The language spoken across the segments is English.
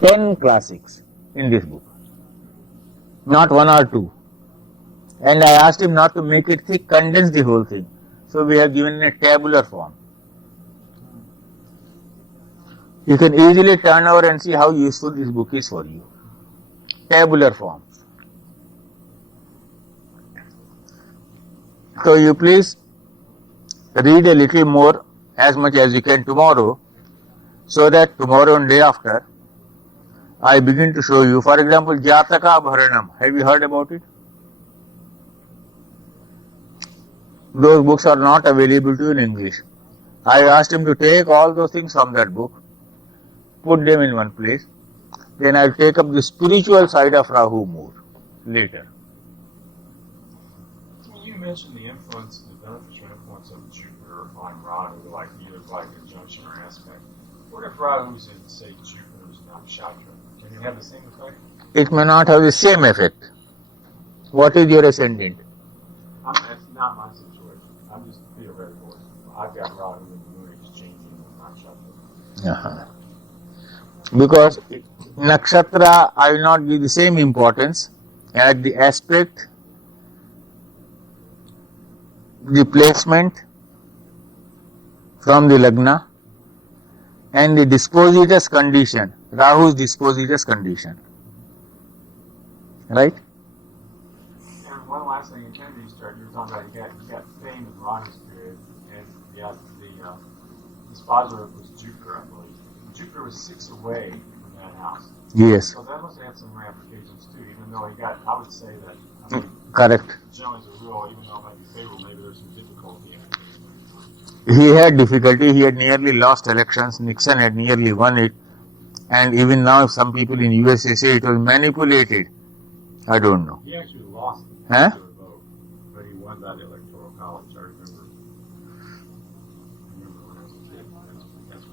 10 classics in this book, not one or two. And I asked him not to make it thick, condense the whole thing. So we have given a tabular form. You can easily turn over and see how useful this book is for you. Tabular form. So you please read a little more, as much as you can tomorrow, so that tomorrow and day after I begin to show you. For example, Jataka Bharanam. Have you heard about it? Those books are not available to you in English. I asked him to take all those things from that book, put them in one place. Then I'll take up the spiritual side of Rahu more later. You mentioned the influence, the beneficial influence of Jupiter on Rahu, like either by conjunction or aspect. What if Rahu's in, say, Jupiter's nakshatra? Can it have the same effect? It may not have the same effect. What is your ascendant? It's not my situation. I'm just theoretical. I've got Rahu and the moon exchanging the nakshatra. Because nakshatra, I will not give the same importance as the aspect, the placement from the lagna, and the dispositus condition, Rahu's dispositus condition. Right? And one last thing, in Kennedy start, you were talking about you got fame in Ronnie's period, and you got the dispositor was Jupiter, I believe. Jupiter was 6 away from that house. Yes. So that must have had some ramifications too, even though he got, I would say that, I mean, correct. generally it's a rule, even though it might be favorable, maybe there's some difficulty in it. He had difficulty, he had nearly lost elections, Nixon had nearly won it, and even now some people in USA say it was manipulated. I don't know. He actually lost the Huh? popular vote, but he won by the electoral college, I remember when I was a kid. That's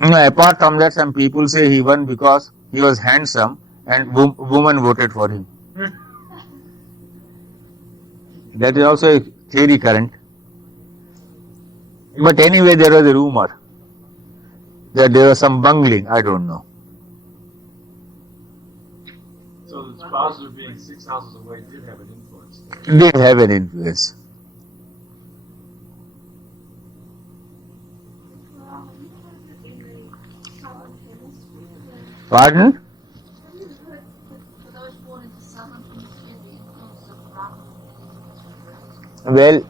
what No, apart from that, some people say he won because he was handsome and woman voted for him. That is also a theory current. But anyway, there was a rumor that there was some bungling, I don't know. So the dispositor being 6 houses away did have an influence there. Did have an influence. Pardon? Well,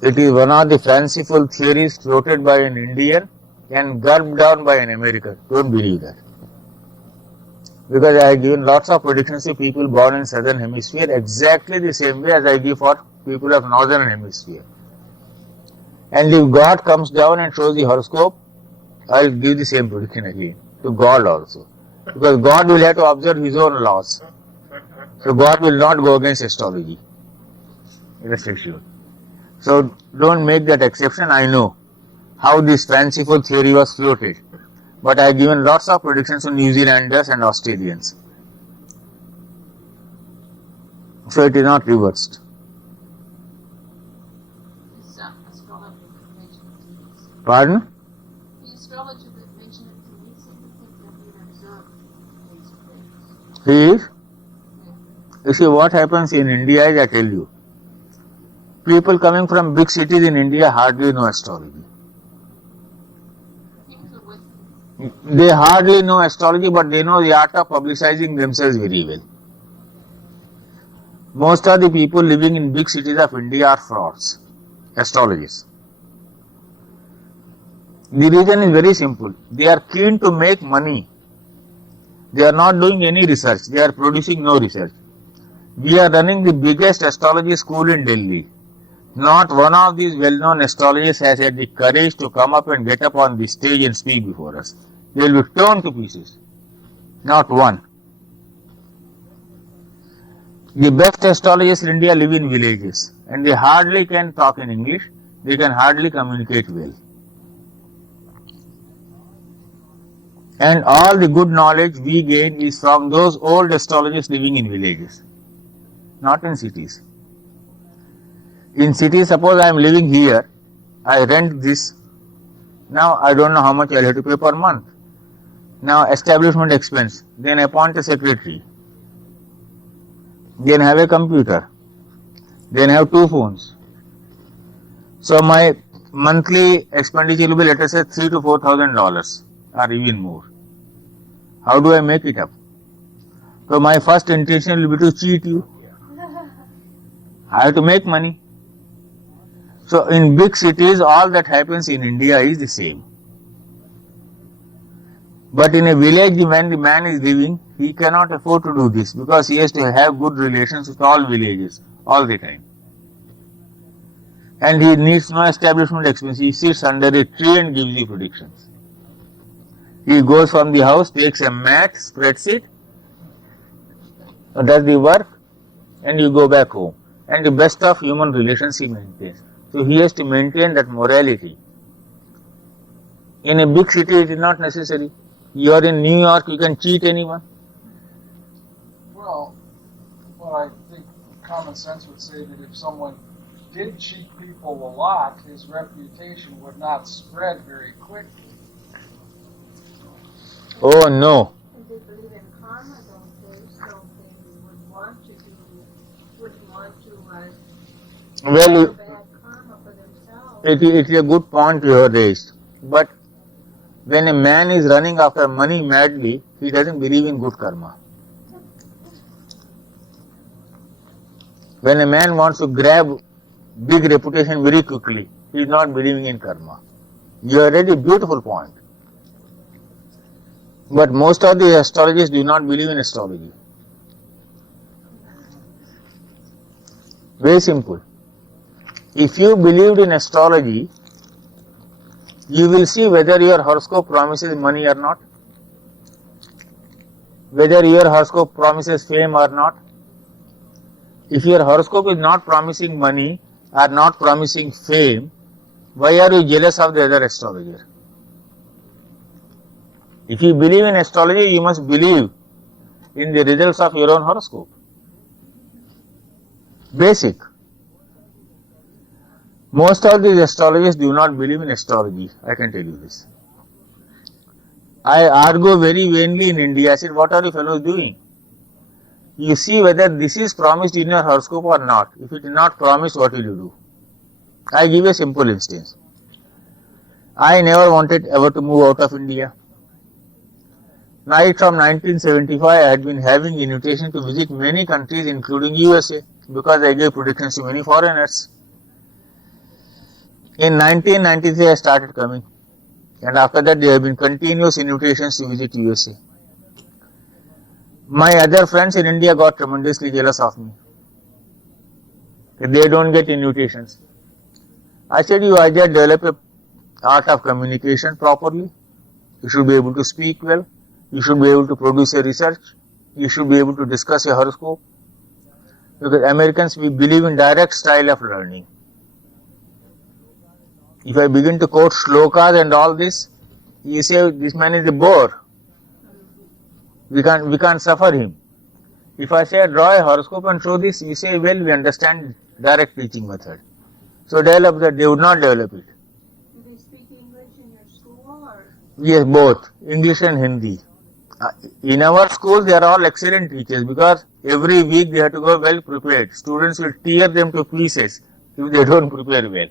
it is one of the fanciful theories floated by an Indian and gulped down by an American. Don't believe that. Because I have given lots of predictions to people born in southern hemisphere exactly the same way as I give for people of northern hemisphere. And if God comes down and shows the horoscope, I will give the same prediction again to God also. Because God will have to observe his own laws. So God will not go against astrology. Rest assured. So don't make that exception. I know how this fanciful theory was floated. But I have given lots of predictions to New Zealanders and Australians. So it is not reversed. Pardon? He is? You see, what happens in India is, I tell you, people coming from big cities in India hardly know astrology. They hardly know astrology, but they know the art of publicizing themselves very well. Most of the people living in big cities of India are frauds, astrologists. The reason is very simple. They are keen to make money. They are not doing any research. They are producing no research. We are running the biggest astrology school in Delhi. Not one of these well-known astrologers has had the courage to come up and get up on the stage and speak before us. They will be torn to pieces. Not one. The best astrologers in India live in villages and they hardly can talk in English. They can hardly communicate well. And all the good knowledge we gain is from those old astrologers living in villages, not in cities. In cities, suppose I am living here, I rent this. Now I don't know how much I will have to pay per month. Now establishment expense, then appoint a secretary, then have a computer, then have 2 phones. So my monthly expenditure will be, let us say, $3,000 to $4,000 or even more. How do I make it up? So my first intention will be to cheat you. I have to make money. So in big cities, all that happens in India is the same. But in a village, when the man is living, he cannot afford to do this because he has to have good relations with all villages all the time. And he needs no establishment expense. He sits under a tree and gives you predictions. He goes from the house, takes a mat, spreads it, does the work, and you go back home. And the best of human relations he maintains. So he has to maintain that morality. In a big city, it is not necessary. You are in New York, you can cheat anyone. Well, I think common sense would say that if someone did cheat people a lot, his reputation would not spread very quickly. Oh no. They believe in karma, don't they? So they would want to wouldn't want to Well, have bad karma for themselves. it is a good point you have raised. But when a man is running after money madly, he doesn't believe in good karma. When a man wants to grab big reputation very quickly, he is not believing in karma. You have raised a beautiful point. But most of the astrologers do not believe in astrology. Very simple. If you believed in astrology, you will see whether your horoscope promises money or not, whether your horoscope promises fame or not. If your horoscope is not promising money or not promising fame, why are you jealous of the other astrologer? If you believe in astrology, you must believe in the results of your own horoscope. Basic. Most of these astrologers do not believe in astrology, I can tell you this. I argue very vainly in India. I said, what are you fellows doing? You see whether this is promised in your horoscope or not. If it is not promised, what will you do? I give a simple instance. I never wanted ever to move out of India. Right from 1975, I had been having invitation to visit many countries, including USA, because I gave predictions to many foreigners. In 1993, I started coming, and after that, there have been continuous invitations to visit USA. My other friends in India got tremendously jealous of me. They don't get invitations. I said, you either develop a art of communication properly, you should be able to speak well, you should be able to produce a research, you should be able to discuss a horoscope. Because Americans, we believe in direct style of learning. If I begin to quote shlokas and all this, you say this man is a bore. We can't suffer him. If I say draw a horoscope and show this, you say, well, we understand direct teaching method. So develop that. They would not develop it. Do they speak English in your school or? Yes, both English and Hindi. In our school, they are all excellent teachers because every week they have to go well prepared. Students will tear them to pieces if they don't prepare well.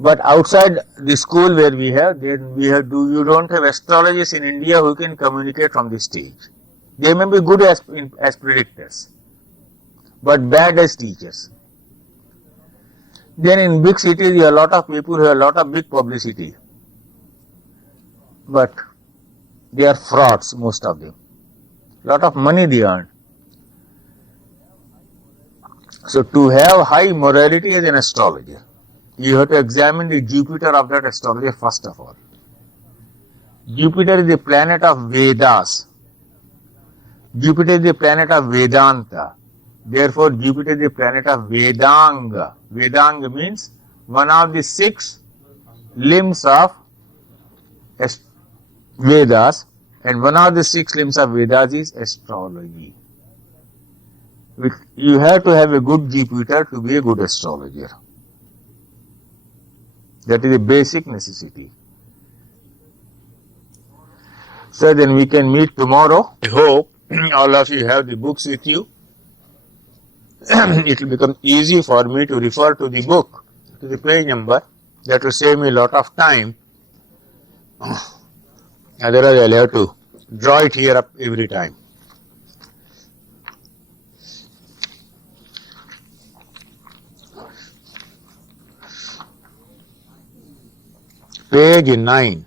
But outside the school where we have, you don't have astrologers in India who can communicate from the stage. They may be good as predictors, but bad as teachers. Then in big cities, you have a lot of people who have a lot of big publicity, but they are frauds, most of them. A lot of money they earn. So to have high morality as an astrologer, you have to examine the Jupiter of that astrologer first of all. Jupiter is the planet of Vedas. Jupiter is the planet of Vedanta. Therefore, Jupiter is the planet of Vedanga. Vedanga means one of the 6 limbs of Vedas, and one of the 6 limbs of Vedas is astrology. You have to have a good Jupiter to be a good astrologer. That is a basic necessity. So then we can meet tomorrow. I hope all of you have the books with you. It will become easy for me to refer to the book, to the page number. That will save me a lot of time. Otherwise, I'll have to draw it here up every time. Page 9.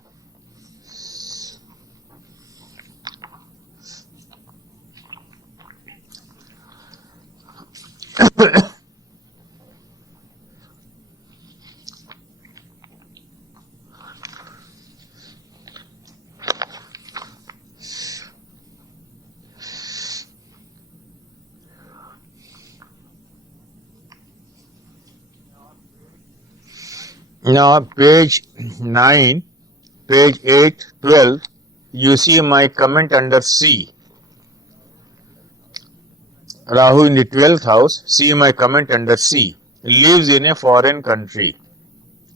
Now, page 9, page 8, 12, you see my comment under C. Rahu in the 12th house, see my comment under C. Lives in a foreign country.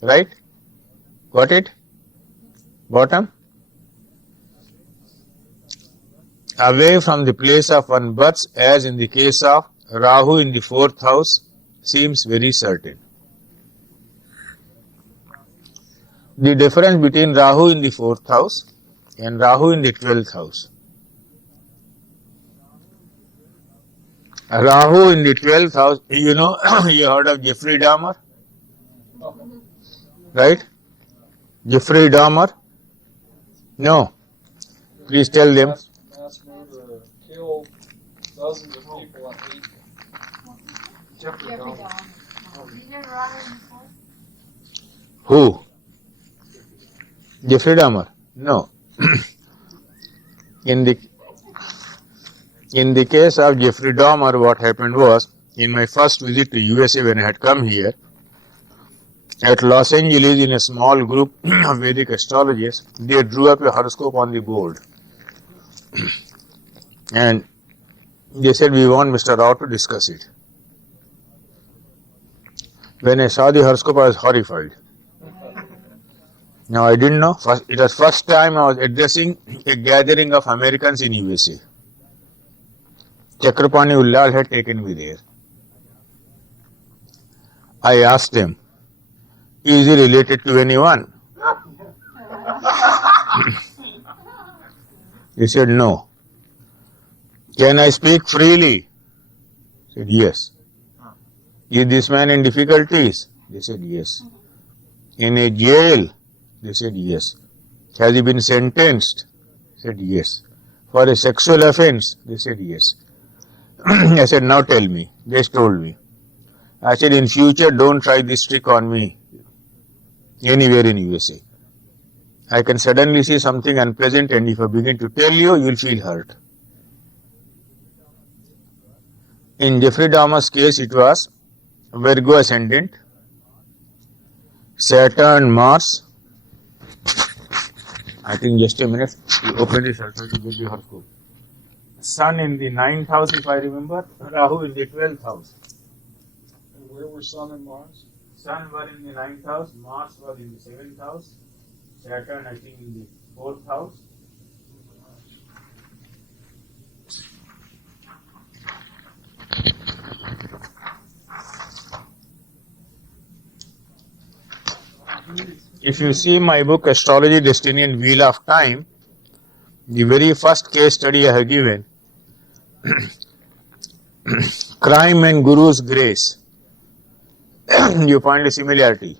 Right? Got it? Bottom? Away from the place of one birth, as in the case of Rahu in the 4th house, seems very certain. The difference between Rahu in the 4th house and Rahu in the 12th house. Rahu in the 12th house, you know, you heard of Jeffrey Dahmer? Right? Jeffrey Dahmer? No. Please tell them. Mass murderer killed dozens of people and ate them. Jeffrey Jeffrey Dahmer. Dahmer. You didn't run it before? Who? Jeffrey Dahmer? No. In the case of Jeffrey Dahmer, what happened was, in my first visit to USA when I had come here, at Los Angeles in a small group of Vedic astrologers, they drew up a horoscope on the board. And they said, we want Mr. Rao to discuss it. When I saw the horoscope, I was horrified. Now, I didn't know. It was first time I was addressing a gathering of Americans in USA. Chakrapani Ullal had taken me there. I asked him, is he related to anyone? He said, no. Can I speak freely? I said, yes. Is this man in difficulties? They said, yes. In a jail? They said, yes. Has he been sentenced? I said, yes. For a sexual offense? They said, yes. I said, now tell me. Just told me. I said, in future, don't try this trick on me anywhere in USA. I can suddenly see something unpleasant, and if I begin to tell you, you'll feel hurt. In Jeffrey Dahmer's case, it was Virgo ascendant, Saturn, Mars. I think just a minute. You open this also to get the horoscope. Sun in the 9th house, if I remember. Rahu in the 12th house. And where were Sun and Mars? Sun was in the 9th house. Mars was in the 7th house. Saturn, I think, in the 4th house. If you see my book Astrology, Destiny and Wheel of Time, the very first case study I have given, Crime and Guru's Grace, you find a similarity.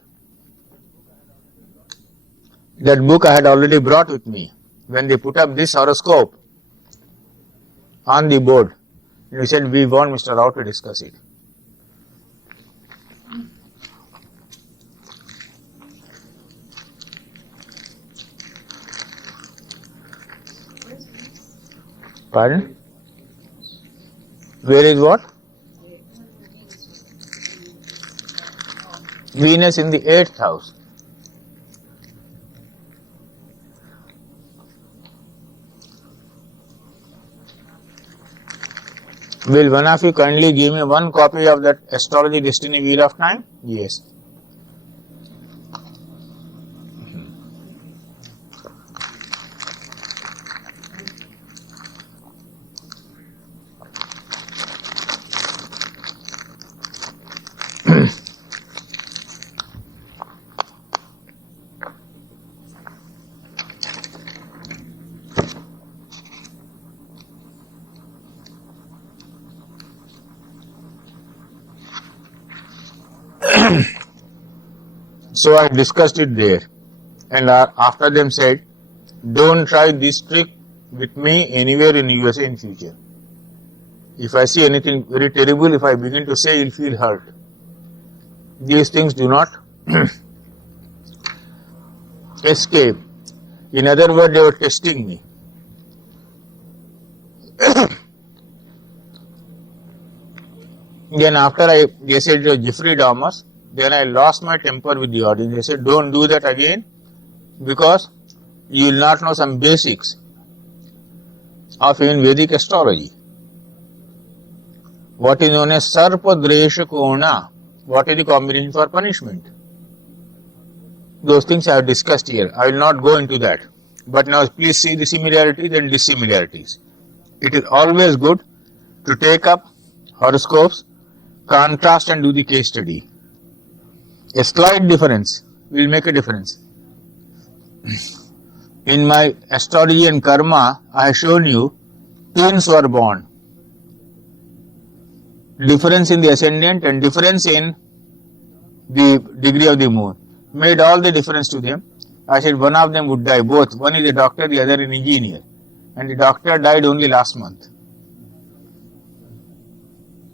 That book I had already brought with me when they put up this horoscope on the board. We said, we want Mr. Rao to discuss it. Pardon? Where is what? Venus in the 8th house. Will one of you kindly give me one copy of that Astrology Destiny Wheel of Time? Yes. So I discussed it there, and after them said, don't try this trick with me anywhere in USA in future. If I see anything very terrible, if I begin to say, you'll feel hurt. These things do not escape. In other words, they were testing me. Then after they said Jeffrey Dahmer, then I lost my temper with the audience. They said, don't do that again because you will not know some basics of even Vedic astrology. What is known as Sarpa Dresha Kona? What is the combination for punishment? Those things I have discussed here. I will not go into that. But now please see the similarities and dissimilarities. It is always good to take up horoscopes, contrast and do the case study. A slight difference will make a difference. In my astrology and karma, I have shown you twins were born. Difference in the ascendant and difference in the degree of the moon made all the difference to them. I said one of them would die, both. One is a doctor, the other an engineer. And the doctor died only last month.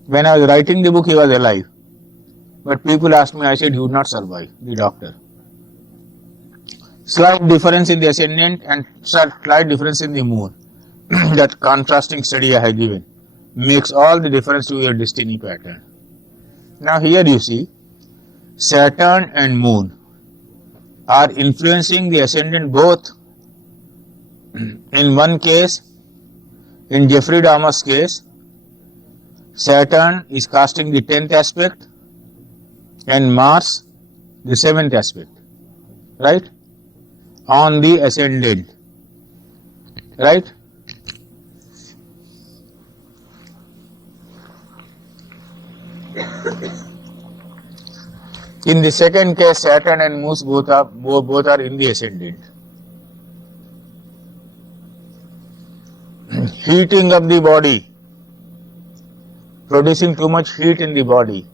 When I was writing the book, he was alive. But people asked me, I said he would not survive, the doctor. Slight difference in the ascendant and slight difference in the moon. That contrasting study I have given makes all the difference to your destiny pattern. Now here you see, Saturn and moon are influencing the ascendant both. In one case, in Jeffrey Dahmer's case, Saturn is casting the 10th aspect and Mars the 7th aspect, right? On the ascendant, right? In the second case, Saturn and Moon both are in the ascendant. Heating up the body, producing too much heat in the body.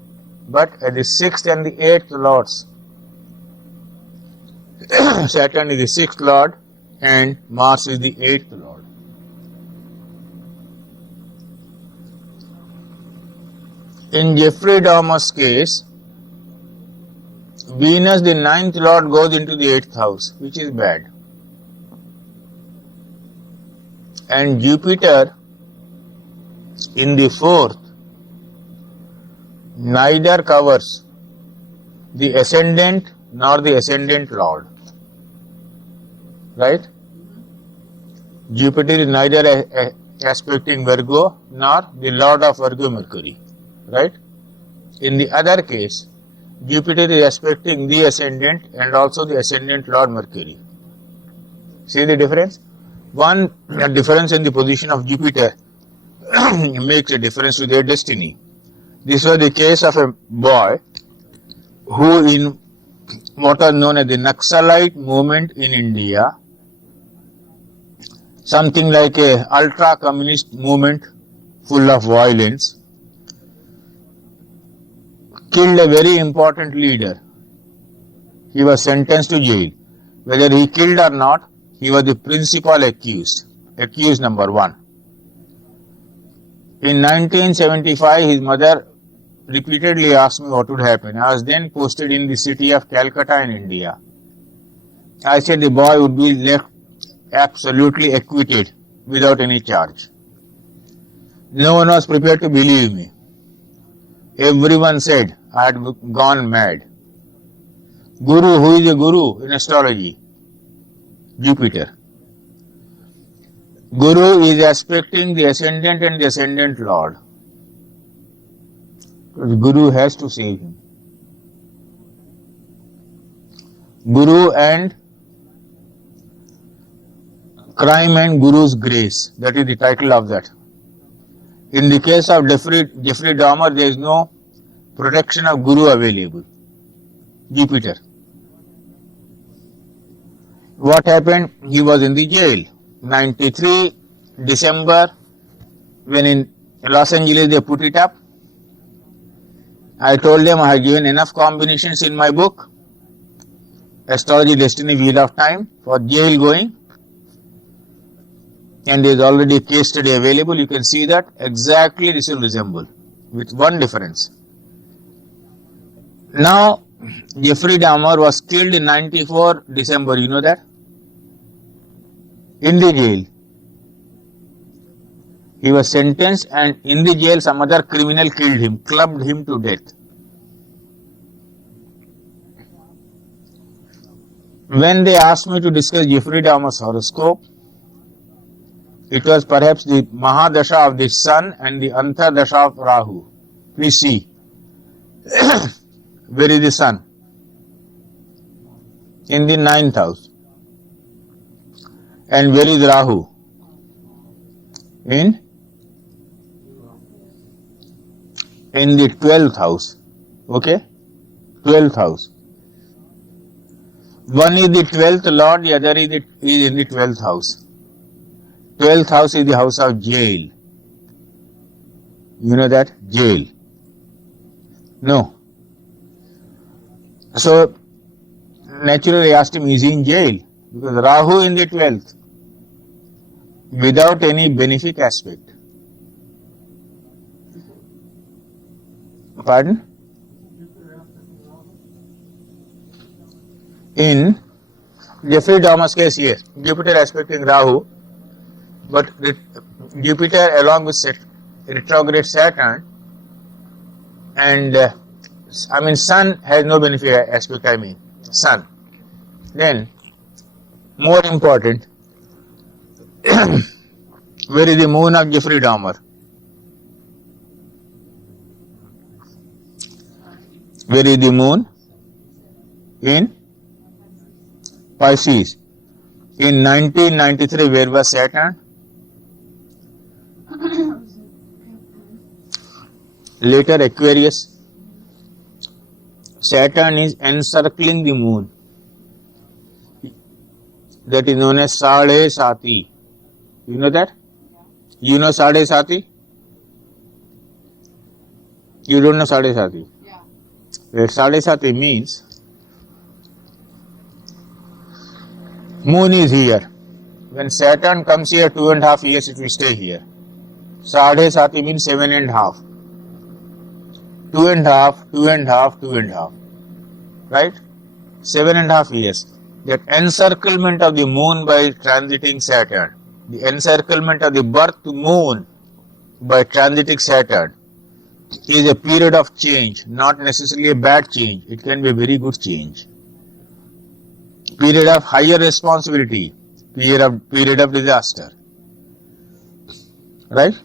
But at the 6th and the 8th lords, Saturn is the 6th lord and Mars is the 8th lord. In Jeffrey Dahmer's case, Venus, the 9th lord, goes into the 8th house, which is bad. And Jupiter in the 4th neither covers the ascendant nor the ascendant lord. Right? Jupiter is neither aspecting Virgo nor the lord of Virgo, Mercury. Right? In the other case, Jupiter is aspecting the ascendant and also the ascendant lord Mercury. See the difference? One difference in the position of Jupiter makes a difference to their destiny. This was the case of a boy who in what are known as the Naxalite movement in India, something like a ultra-communist movement full of violence, killed a very important leader. He was sentenced to jail. Whether he killed or not, he was the principal accused number one. In 1975, his mother repeatedly asked me what would happen. I was then posted in the city of Calcutta in India. I said the boy would be left absolutely acquitted without any charge. No one was prepared to believe me. Everyone said I had gone mad. Guru, who is a guru in astrology? Jupiter. Guru is aspecting the ascendant and the ascendant lord. The Guru has to save him. Guru and crime and Guru's grace. That is the title of that. In the case of Jeffrey Dahmer, there is no protection of Guru available. Jupiter. What happened? He was in the jail. 93 December, when in Los Angeles they put it up, I told them I have given enough combinations in my book. astrology destiny wheel of time for jail going, and there is already a case study available. You can see that exactly this will resemble, with one difference. Now, Jeffrey Dahmer was killed in 94 December, you know that? In the jail. He was sentenced, and in the jail some other criminal killed him, clubbed him to death. When they asked me to discuss Jeffrey Dahmer's horoscope, it was perhaps the Mahadasha of the Sun and the Antardasha of Rahu. Please see. Where is the Sun? In the 9th house. And where is Rahu? In the 12th house. Okay? 12th house. One is the 12th lord, the other is in the 12th house. 12th house is the house of jail. You know that? Jail. No. So, naturally I asked him, is he in jail? Because Rahu in the 12th, without any benefic aspect. Pardon? In Jeffrey Dahmer's case, yes, Jupiter aspecting Rahu, but Jupiter along with retrograde Saturn, and Sun has no benefic aspect, Sun. Then, more important, where is the moon of Jeffrey Dahmer? Where is the moon? In Pisces. In 1993, where was Saturn? Later Aquarius. Saturn is encircling the moon. That is known as Sadhe Sati. You know that? You know Sadhe Sati? You don't know Sadhe Sati? Yeah. Sadhe Sati means moon is here. When Saturn comes here 2.5 years, it will stay here. Sadhe Sati means 7.5. 2.5, 2.5, 2.5. Right? 7.5 years. That encirclement of the moon by transiting Saturn, the encirclement of the birth moon by transiting Saturn is a period of change, not necessarily a bad change. It can be a very good change. Period of higher responsibility, period of disaster. Right?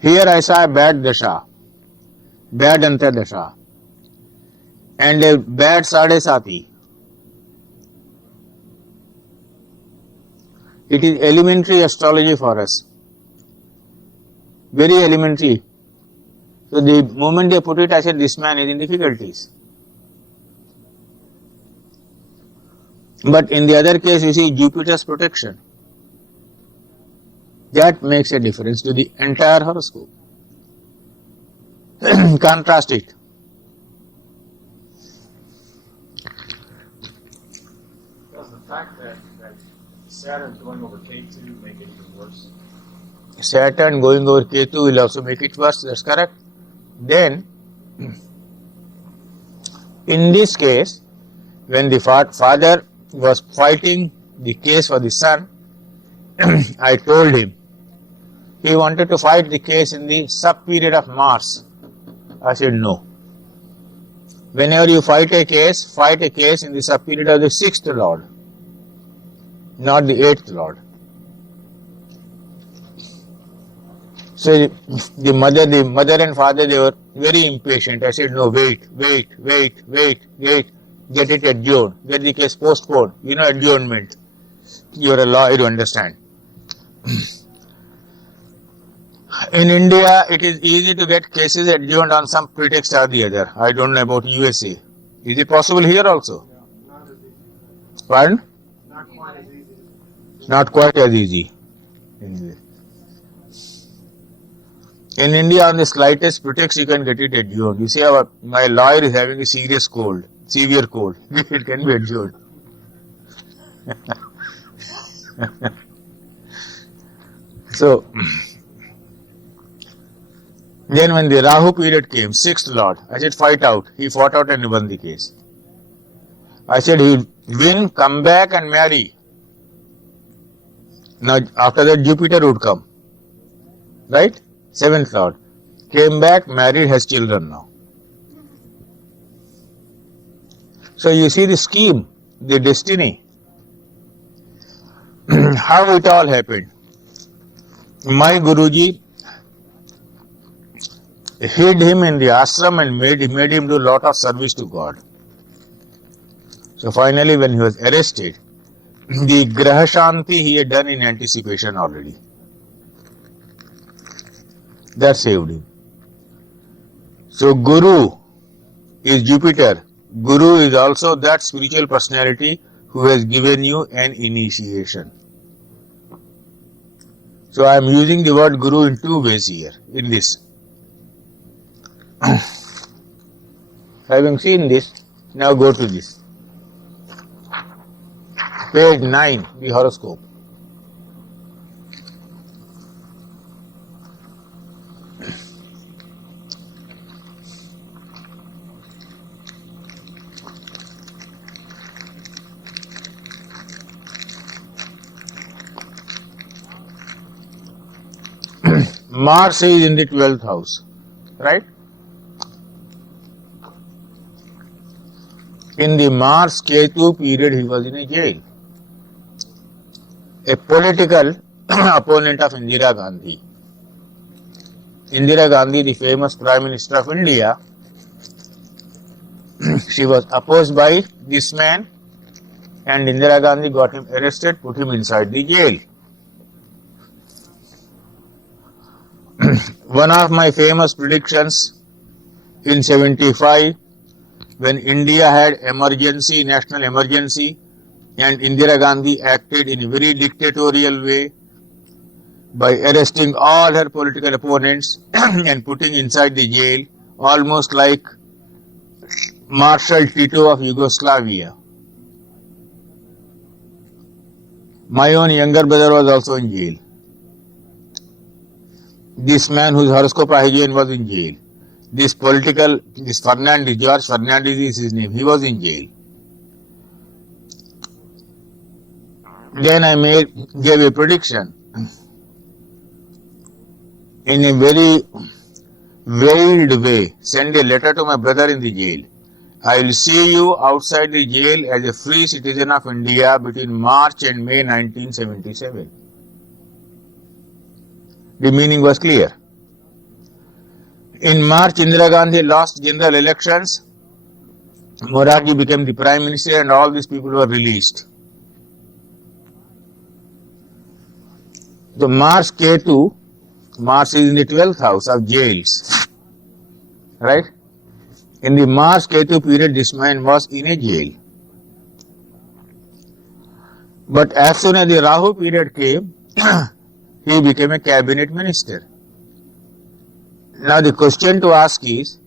Here I saw a bad dasha, bad antardasha, and a bad Sadhe Sati. It is elementary astrology for us. Very elementary. So the moment they put it, I said, this man is in difficulties. But in the other case, you see Jupiter's protection. That makes a difference to the entire horoscope. Contrast it. Does the fact that Saturn's going over K2 make it even worse? Saturn going over Ketu will also make it worse, that's correct. Then, in this case, when the father was fighting the case for the son, I told him, he wanted to fight the case in the sub-period of Mars. I said, no. Whenever you fight a case in the sub-period of the 6th Lord, not the 8th Lord. So the mother and father, they were very impatient. I said, no, wait, get it adjourned, get the case postponed. You know adjournment. You are a lawyer, you understand. In India, it is easy to get cases adjourned on some pretext or the other. I don't know about USA. Is it possible here also? Not as easy. Pardon? Not quite as easy. Not quite as easy. Anyway. In India, on the slightest pretext, you can get it adjourned. You say, my lawyer is having a serious cold. severe cold. It can be endured. So, then when the Rahu period came, sixth lord, I said fight out. He fought out and won the case. I said he would win, come back and marry. Now after that Jupiter would come. Right? Seventh lord. Came back, married, has children now. So you see the scheme, the destiny. How it all happened. My Guruji hid him in the ashram and made him do a lot of service to God. So finally when he was arrested, the Graha Shanti he had done in anticipation already. That saved him. So Guru is Jupiter. Guru is also that spiritual personality who has given you an initiation. So I am using the word Guru in two ways here, in this. Having seen this, now go to this. Page 9, the horoscope. Mars is in the 12th house, right? In the Mars Ketu period, he was in a jail. A political opponent of Indira Gandhi. Indira Gandhi, the famous Prime Minister of India, she was opposed by this man and Indira Gandhi got him arrested, put him inside the jail. One of my famous predictions in 75, when India had emergency, national emergency, and Indira Gandhi acted in a very dictatorial way by arresting all her political opponents and putting inside the jail, almost like Marshal Tito of Yugoslavia. My own younger brother was also in jail. This man whose horoscope I had given was in jail. This Fernandez, George Fernandez is his name, he was in jail. Then I gave a prediction in a very veiled way. Send a letter to my brother in the jail. I will see you outside the jail as a free citizen of India between March and May 1977. The meaning was clear. In March, Indira Gandhi lost general elections. Morarji became the Prime Minister and all these people were released. The Mars Ketu, Mars is in the 12th house of jails. Right? In the Mars Ketu period, this man was in a jail. But as soon as the Rahu period came, he became a cabinet minister. Now the question to ask is,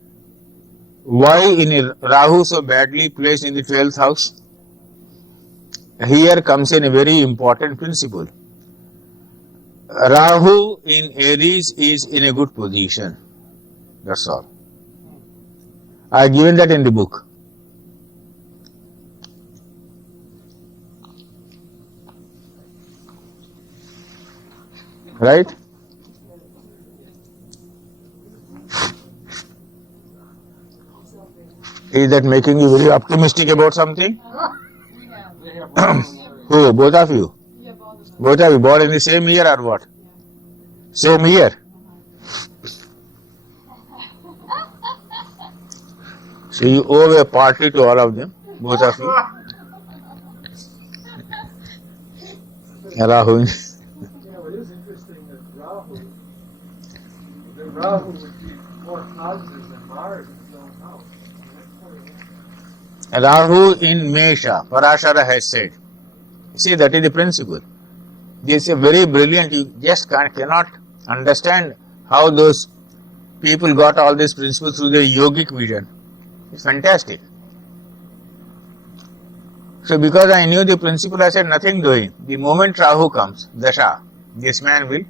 why in a Rahu so badly placed in the 12th house? Here comes in a very important principle. Rahu in Aries is in a good position. That's all. I have given that in the book. Right? Is that making you very optimistic about something? They have Rahu in Aries. Who? Both of you? Both of you born in the same year or what? Same year? So you owe a party to all of them, both of you. Rahu. Yeah, it is interesting that Rahu would be more positive than Mars in his own house. Rahu in Mesha, Parashara has said. See, that is the principle. This is very brilliant. You just cannot understand how those people got all these principles through their yogic vision. It's fantastic. So because I knew the principle, I said nothing doing. The moment Rahu comes, Dasha, this man will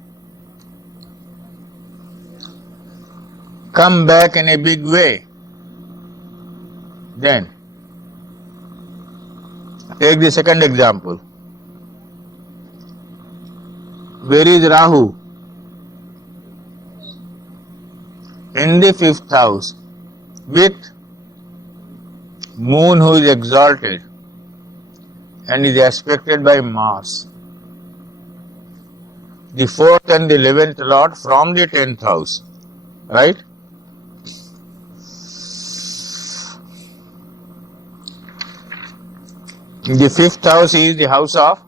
come back in a big way. Then, take the second example. Where is Rahu? In the 5th house, with moon who is exalted and is aspected by Mars. The 4th and the 11th lord from the 10th house, right? The 5th house is the house of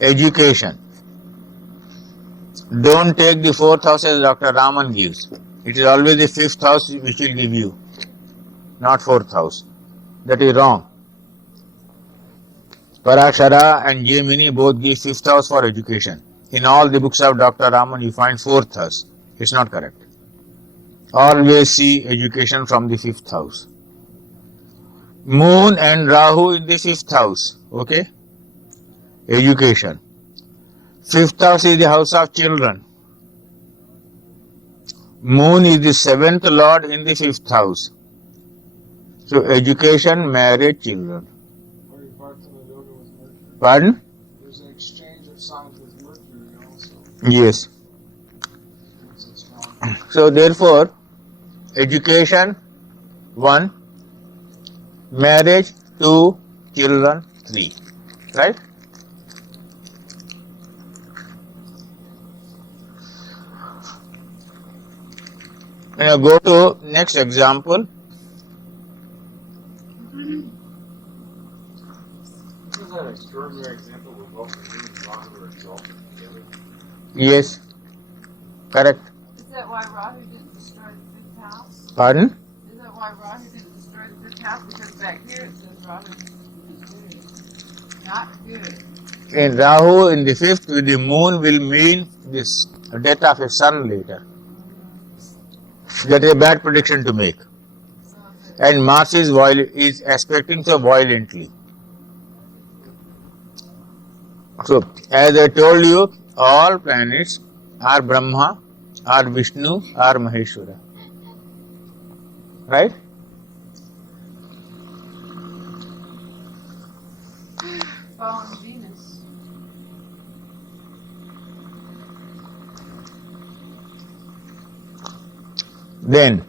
education. Don't take the 4th house as Dr. Raman gives. It is always the 5th house which will give you, not 4th house. That is wrong. Parashara and Jaimini both give 5th house for education. In all the books of Dr. Raman you find 4th house. It's not correct. Always see education from the 5th house. Moon and Rahu in the 5th house. Okay? Education. 5th house is the house of children. Moon is the 7th lord in the 5th house. So education, marriage, children. Very Vartana Yoga with Mercury. Pardon? There's an exchange of signs with Mercury also. Yes. It's a strong. So therefore, education 1, marriage 2, children 3. Right? Now go to next example. Isn't that an extraordinary example where both the moon and Rahu are exalted together? Yes. Correct. Is that why Rahu didn't destroy the 5th house? Pardon? Is that why Rahu didn't destroy the 5th house? Because back here it says Rahu is good. Not good. In Rahu in the 5th with the moon will mean this death of a son later. That is a bad prediction to make. So And Mars is aspecting so violently. So, as I told you, all planets are Brahma, are Vishnu, are Maheshwara. Right? fallen Venus. Then,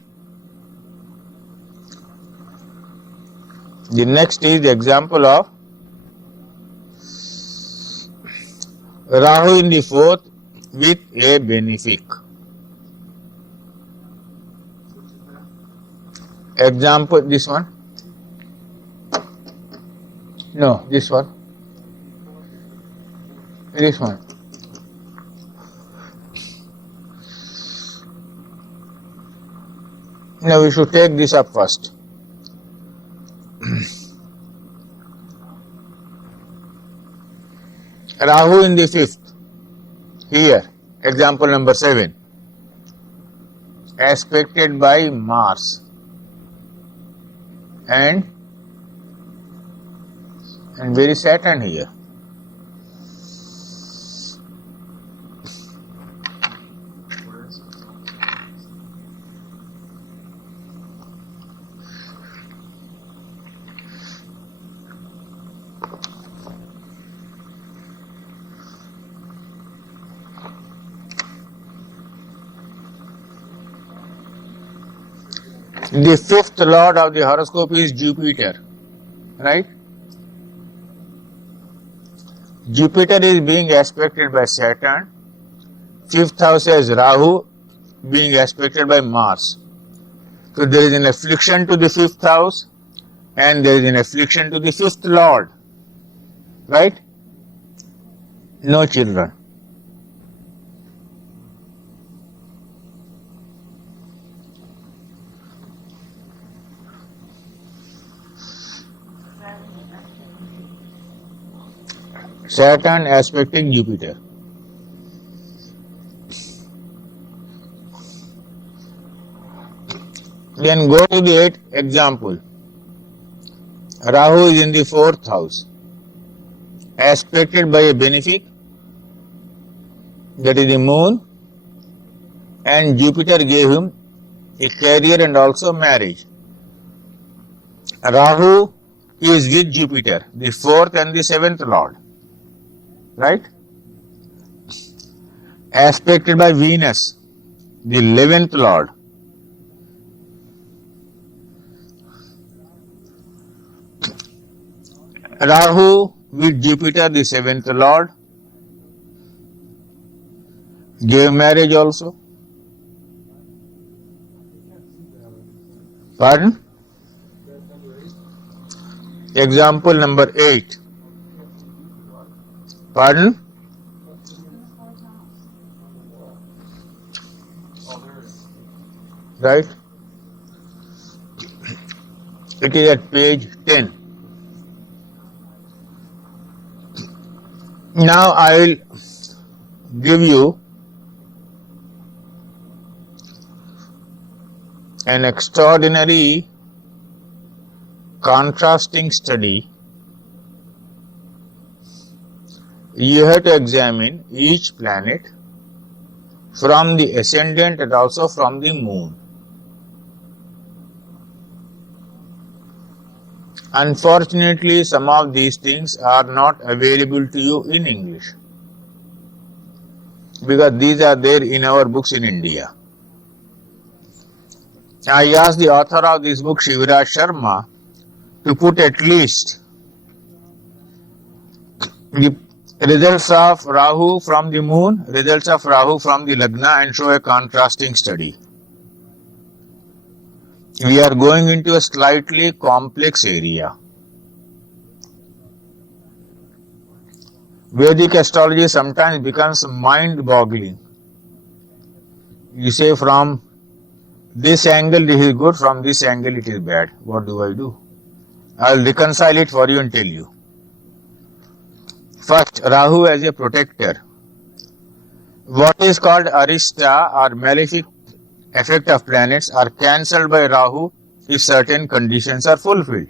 the next is the example of Rahu in the 4th with a benefic. Example, this one. No, this one. This one. Now we should take this up first. Rahu in the 5th. Here, example number 7. Aspected by Mars. And where is Saturn here? Where is it? The 5th lord of the horoscope is Jupiter, right? Jupiter is being aspected by Saturn. 5th house has Rahu being aspected by Mars. So there is an affliction to the 5th house and there is an affliction to the 5th lord, right? No children. Saturn aspecting Jupiter. Then go to the 8th example. Rahu is in the 4th house, aspected by a benefic, that is the moon, and Jupiter gave him a career and also marriage. Rahu is with Jupiter, the 4th and the 7th lord, right? Aspected by Venus, the 11th lord. Rahu with Jupiter, the 7th lord, gave marriage also. Pardon? Example number 8. Pardon? Right? It is at page 10. Now I will give you an extraordinary contrasting study. You have to examine each planet from the ascendant and also from the moon. Unfortunately, some of these things are not available to you in English because these are there in our books in India. I asked the author of this book, Shivraj Sharma, to put at least the results of Rahu from the moon, results of Rahu from the Lagna, and show a contrasting study. We are going into a slightly complex area. Vedic astrology sometimes becomes mind-boggling. You say from this angle this is good, from this angle it is bad. What do I do? I will reconcile it for you and tell you. First, Rahu as a protector. What is called Arista or malefic effect of planets are cancelled by Rahu if certain conditions are fulfilled.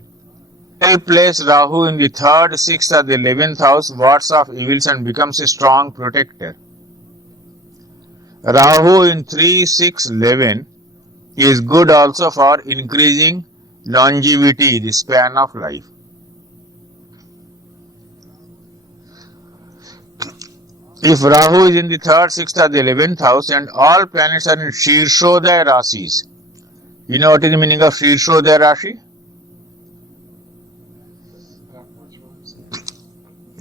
He'll place Rahu in the 3rd, 6th or the 11th house, wards off evils and becomes a strong protector. Rahu in 3, 6, 11 is good also for increasing longevity, the span of life. If Rahu is in the 3rd, 6th or the 11th house and all planets are in Shirshodaya Rasis, you know what is the meaning of Shirshodaya Rashi?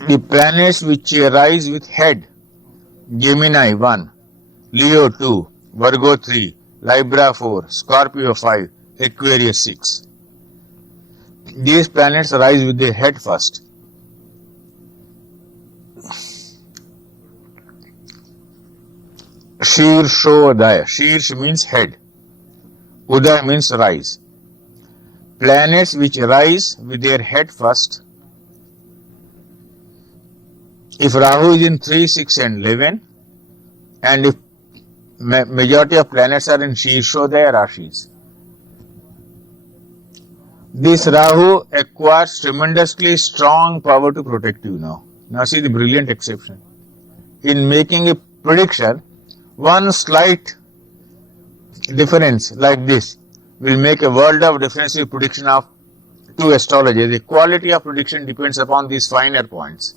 The planets which rise with head: Gemini 1, Leo 2, Virgo 3, Libra 4, Scorpio 5, Aquarius 6. These planets rise with their head first. Shirshodaya. Shirsh means head. Udaya means rise. Planets which rise with their head first. If Rahu is in 3, 6 and 11, and if majority of planets are in Shirshodaya Rashis, this Rahu acquires tremendously strong power to protect you now. Now see the brilliant exception. In making a prediction, one slight difference like this will make a world of difference in prediction of two astrologers. The quality of prediction depends upon these finer points.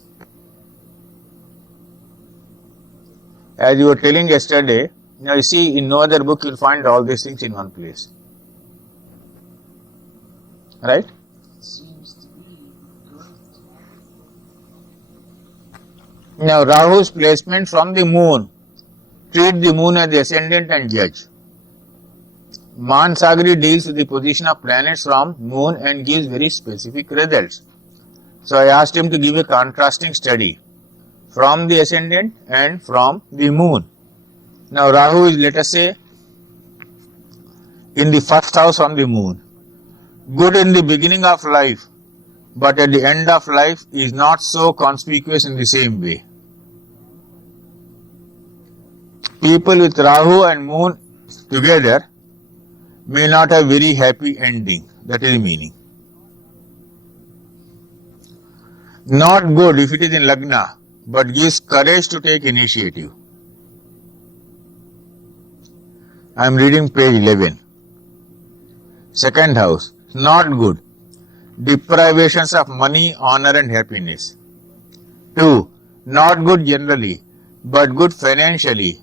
As you were telling yesterday, now you see in no other book you will find all these things in one place. Right? Seems to be good. Now Rahu's placement from the moon. Treat the moon as the ascendant and judge. Mansagri deals with the position of planets from moon and gives very specific results. So I asked him to give a contrasting study from the ascendant and from the moon. Now Rahu is, let us say, in the 1st house from the moon. Good in the beginning of life, but at the end of life is not so conspicuous in the same way. People with Rahu and moon together may not have very happy ending. That is the meaning. Not good if it is in Lagna, but gives courage to take initiative. I am reading page 11. Second house, not good. Deprivations of money, honor and happiness. 2. Not good generally, but good financially,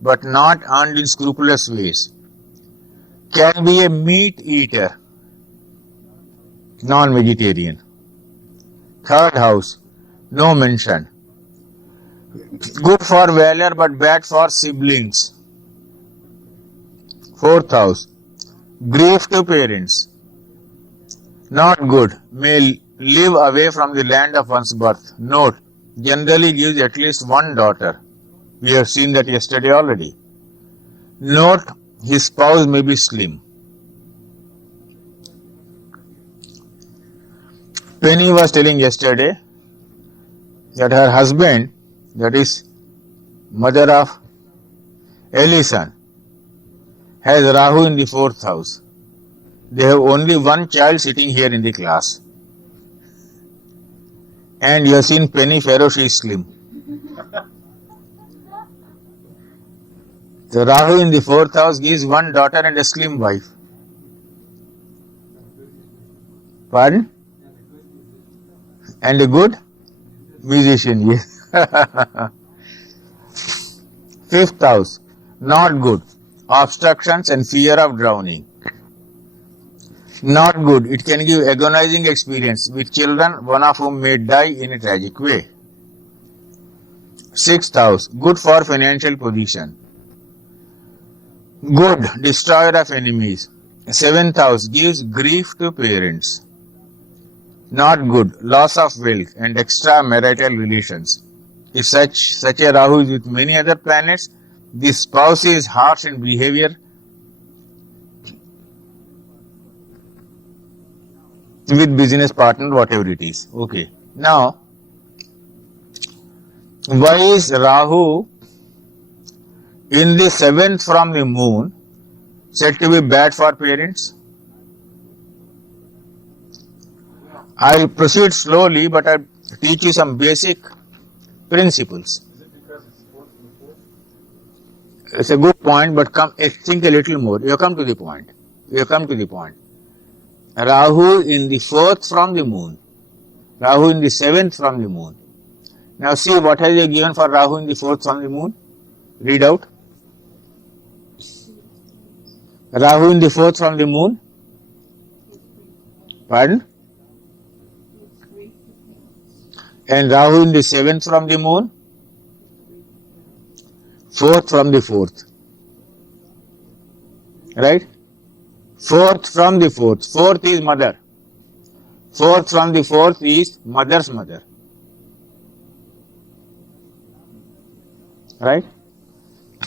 but not earned in scrupulous ways. Can be a meat eater, non-vegetarian. Third house, no mention. Good for valor but bad for siblings. Fourth house, grief to parents. Not good, may live away from the land of one's birth. Note, generally gives at least one daughter. We have seen that yesterday already. Note, his spouse may be slim. Penny was telling yesterday that her husband, that is mother of Ellison, has Rahu in the fourth house. They have only one child sitting here in the class. And you have seen Penny Farrow, she is slim. The Rahu in the fourth house gives one daughter and a slim wife. Pardon? And a good musician, yes. Fifth house, not good. Obstructions and fear of drowning. Not good. It can give agonizing experience with children, one of whom may die in a tragic way. Sixth house, good for financial position. Good, destroyer of enemies. Seventh house, gives grief to parents. Not good, loss of wealth and extramarital relations. If such a Rahu is with many other planets, the spouse is harsh in behavior, with business partner, whatever it is. Okay. Now, why is Rahu in the seventh from the moon said to be bad for parents? I will proceed slowly, but I will teach you some basic principles. Is it because it's fourth and fourth? It's a good point, but think a little more. You come to the point. Rahu in the fourth from the moon. Rahu in the seventh from the moon. Now see what has he given for Rahu in the fourth from the moon? Read out. Rahu in the fourth from the moon. Pardon? And Rahu in the seventh from the moon. Fourth from the fourth. Right? Fourth from the fourth. Fourth is mother. Fourth from the fourth is mother's mother. Right?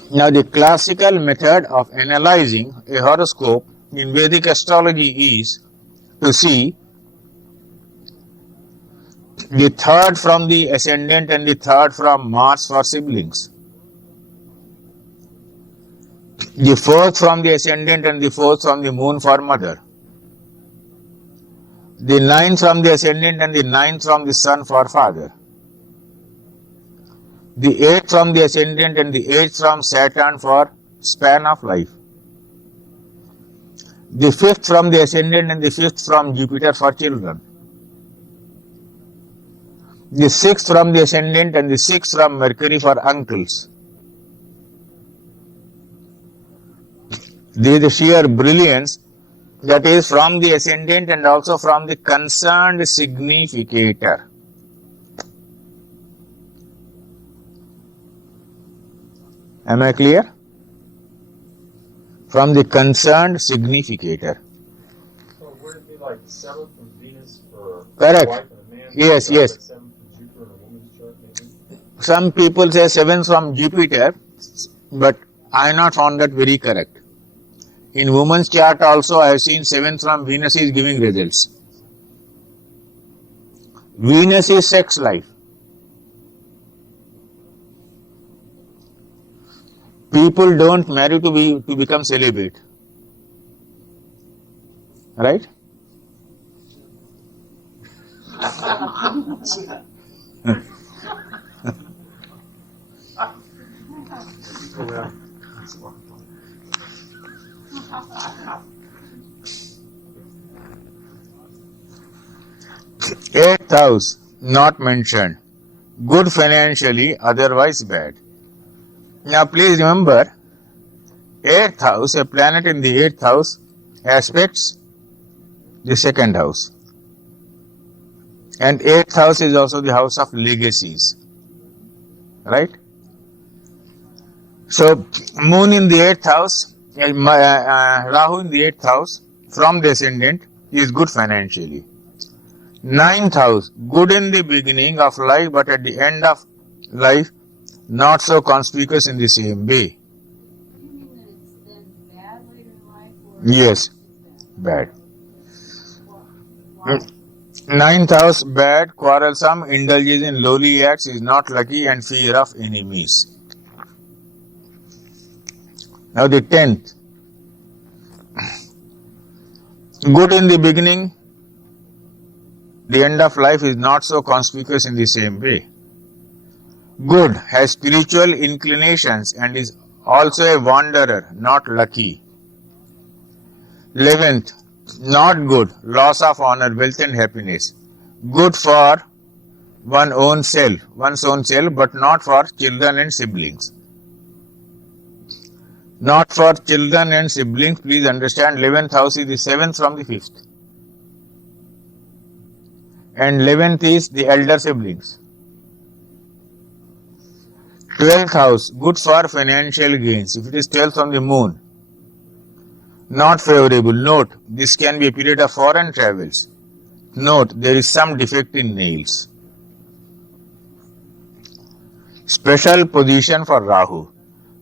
Now the classical method of analyzing a horoscope in Vedic astrology is to see the third from the ascendant and the third from Mars for siblings. The fourth from the ascendant and the fourth from the moon for mother. The ninth from the ascendant and the ninth from the sun for father. The eighth from the ascendant and the eighth from Saturn for span of life. The fifth from the ascendant and the fifth from Jupiter for children. The sixth from the ascendant and the sixth from Mercury for uncles. This is the sheer brilliance that is from the ascendant and also from the concerned significator. Am I clear? From the concerned significator. So would it be like 7 from Venus for Correct. a wife and a man? Yes, Like yes. 7 from Jupiter in a woman's chart, maybe? Some people say 7 from Jupiter, but I have not found that very correct. In woman's chart also I have seen 7 from Venus is giving results. Venus is sex life. People don't marry to become celibate. Right? Eighth house, not mentioned. Good financially, otherwise bad. Now please remember, eighth house, a planet in the eighth house aspects the second house. And eighth house is also the house of legacies. Right? So, moon in the eighth house, Rahu in the eighth house, from the ascendant, is good financially. Ninth house, good in the beginning of life, but at the end of life, not so conspicuous in the same way. You mean that it's then bad later in life, or Yes, it's bad. Why? Ninth house, bad, quarrelsome, indulges in lowly acts, is not lucky, and fear of enemies. Now the 10th. Good in the beginning, the end of life is not so conspicuous in the same way. Good, has spiritual inclinations and is also a wanderer, not lucky. 11th, not good, loss of honor, wealth and happiness. Good for one's own self, but not for children and siblings. Not for children and siblings, please understand, 11th house is the 7th from the 5th. And 11th is the elder siblings. 12th house, good for financial gains, if it is 12th from the moon. Not favorable. Note, this can be a period of foreign travels. Note, there is some defect in nails. Special position for Rahu.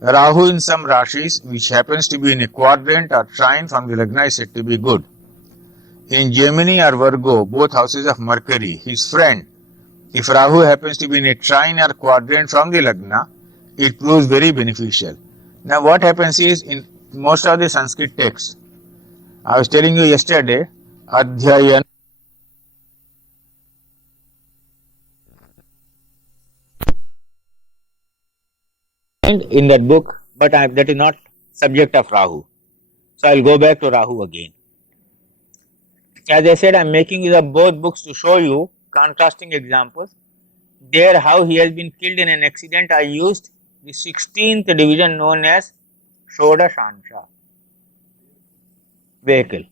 Rahu in some Rashis, which happens to be in a quadrant or trine from the Lagna, is said to be good. In Gemini or Virgo, both houses of Mercury, his friend, if Rahu happens to be in a trine or quadrant from the Lagna, it proves very beneficial. Now what happens is, in most of the Sanskrit texts, I was telling you yesterday, Adhyayan in that book, but that is not subject of Rahu. So I will go back to Rahu again. As I said, I am making use of both books to show you contrasting examples. There, how he has been killed in an accident, I used the 16th division known as Shodashansha vehicle.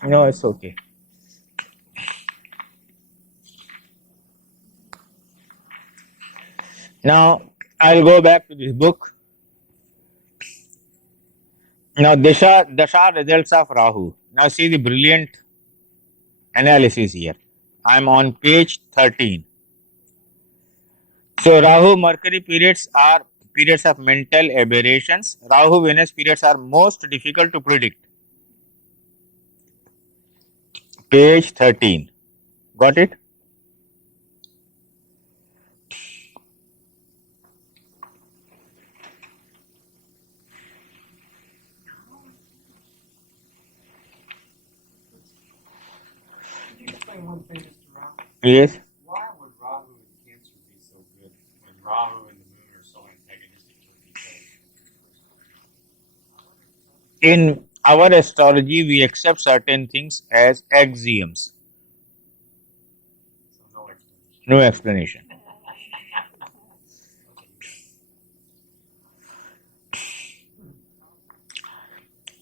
No, it's okay. Now, I'll go back to this book. Now, Dasha results of Rahu. Now, see the brilliant analysis here. I'm on page 13. So, Rahu Mercury periods are periods of mental aberrations. Rahu Venus periods are most difficult to predict. Page 13. Got it? Can you explain one thing, Mr. Rao? Yes. Why would Rahu and Cancer be so good when Rahu and the Moon are so antagonistic to each other? In our astrology, we accept certain things as axioms. So no explanation. No explanation.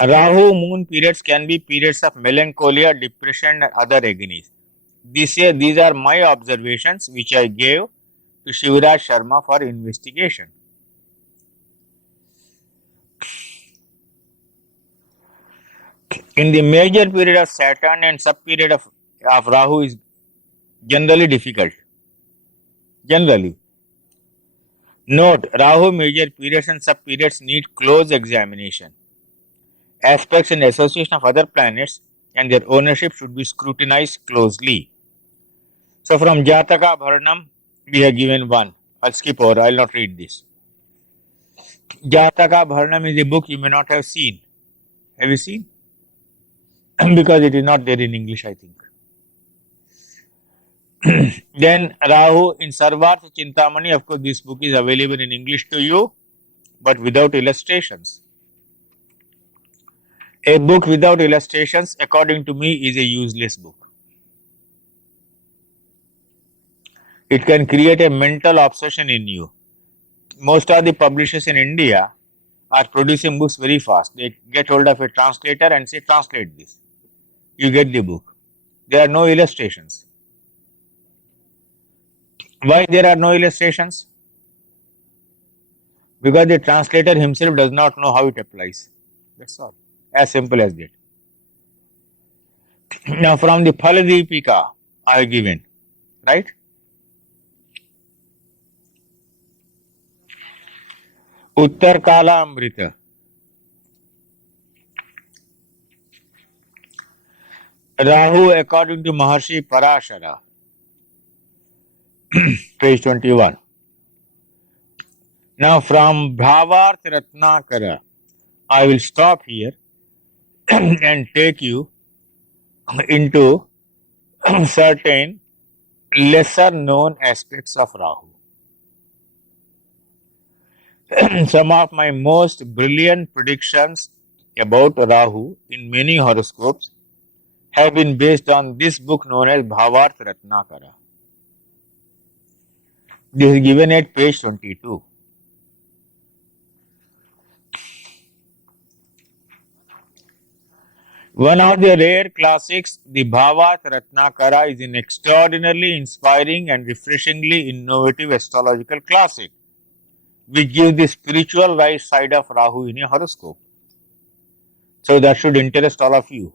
Rahu Moon periods can be periods of melancholia, depression, and other agonies. These are my observations which I gave to Shivraj Sharma for investigation. In the major period of Saturn and sub period of Rahu is generally difficult. Generally. Note, Rahu major periods and sub periods need close examination. aspects and association of other planets and their ownership should be scrutinized closely. So from Jataka Bharanam, we have given one. I'll skip over, I'll not read this. Jataka Bharanam is a book you may not have seen. Have you seen? Because it is not there in English, I think. Then Rahu in Sarvartha Chintamani, of course, this book is available in English to you, but without illustrations. A book without illustrations, according to me, is a useless book. It can create a mental obsession in you. Most of the publishers in India are producing books very fast. They get hold of a translator and say, translate this. You get the book. There are no illustrations. Why there are no illustrations? Because the translator himself does not know how it applies. That's all. As simple as that. Now from the Phaladipika I have given, right? Uttar Kala Amrita. Rahu according to Maharshi Parashara. Page 21. Now from Bhavarth Ratnakara, I will stop here and take you into certain lesser known aspects of Rahu. Some of my most brilliant predictions about Rahu in many horoscopes have been based on this book known as Bhavarth Ratnakara. This is given at page 22. One of the rare classics, the Bhavarth Ratnakara, is an extraordinarily inspiring and refreshingly innovative astrological classic, which gives the spiritual right side of Rahu in a horoscope. So that should interest all of you.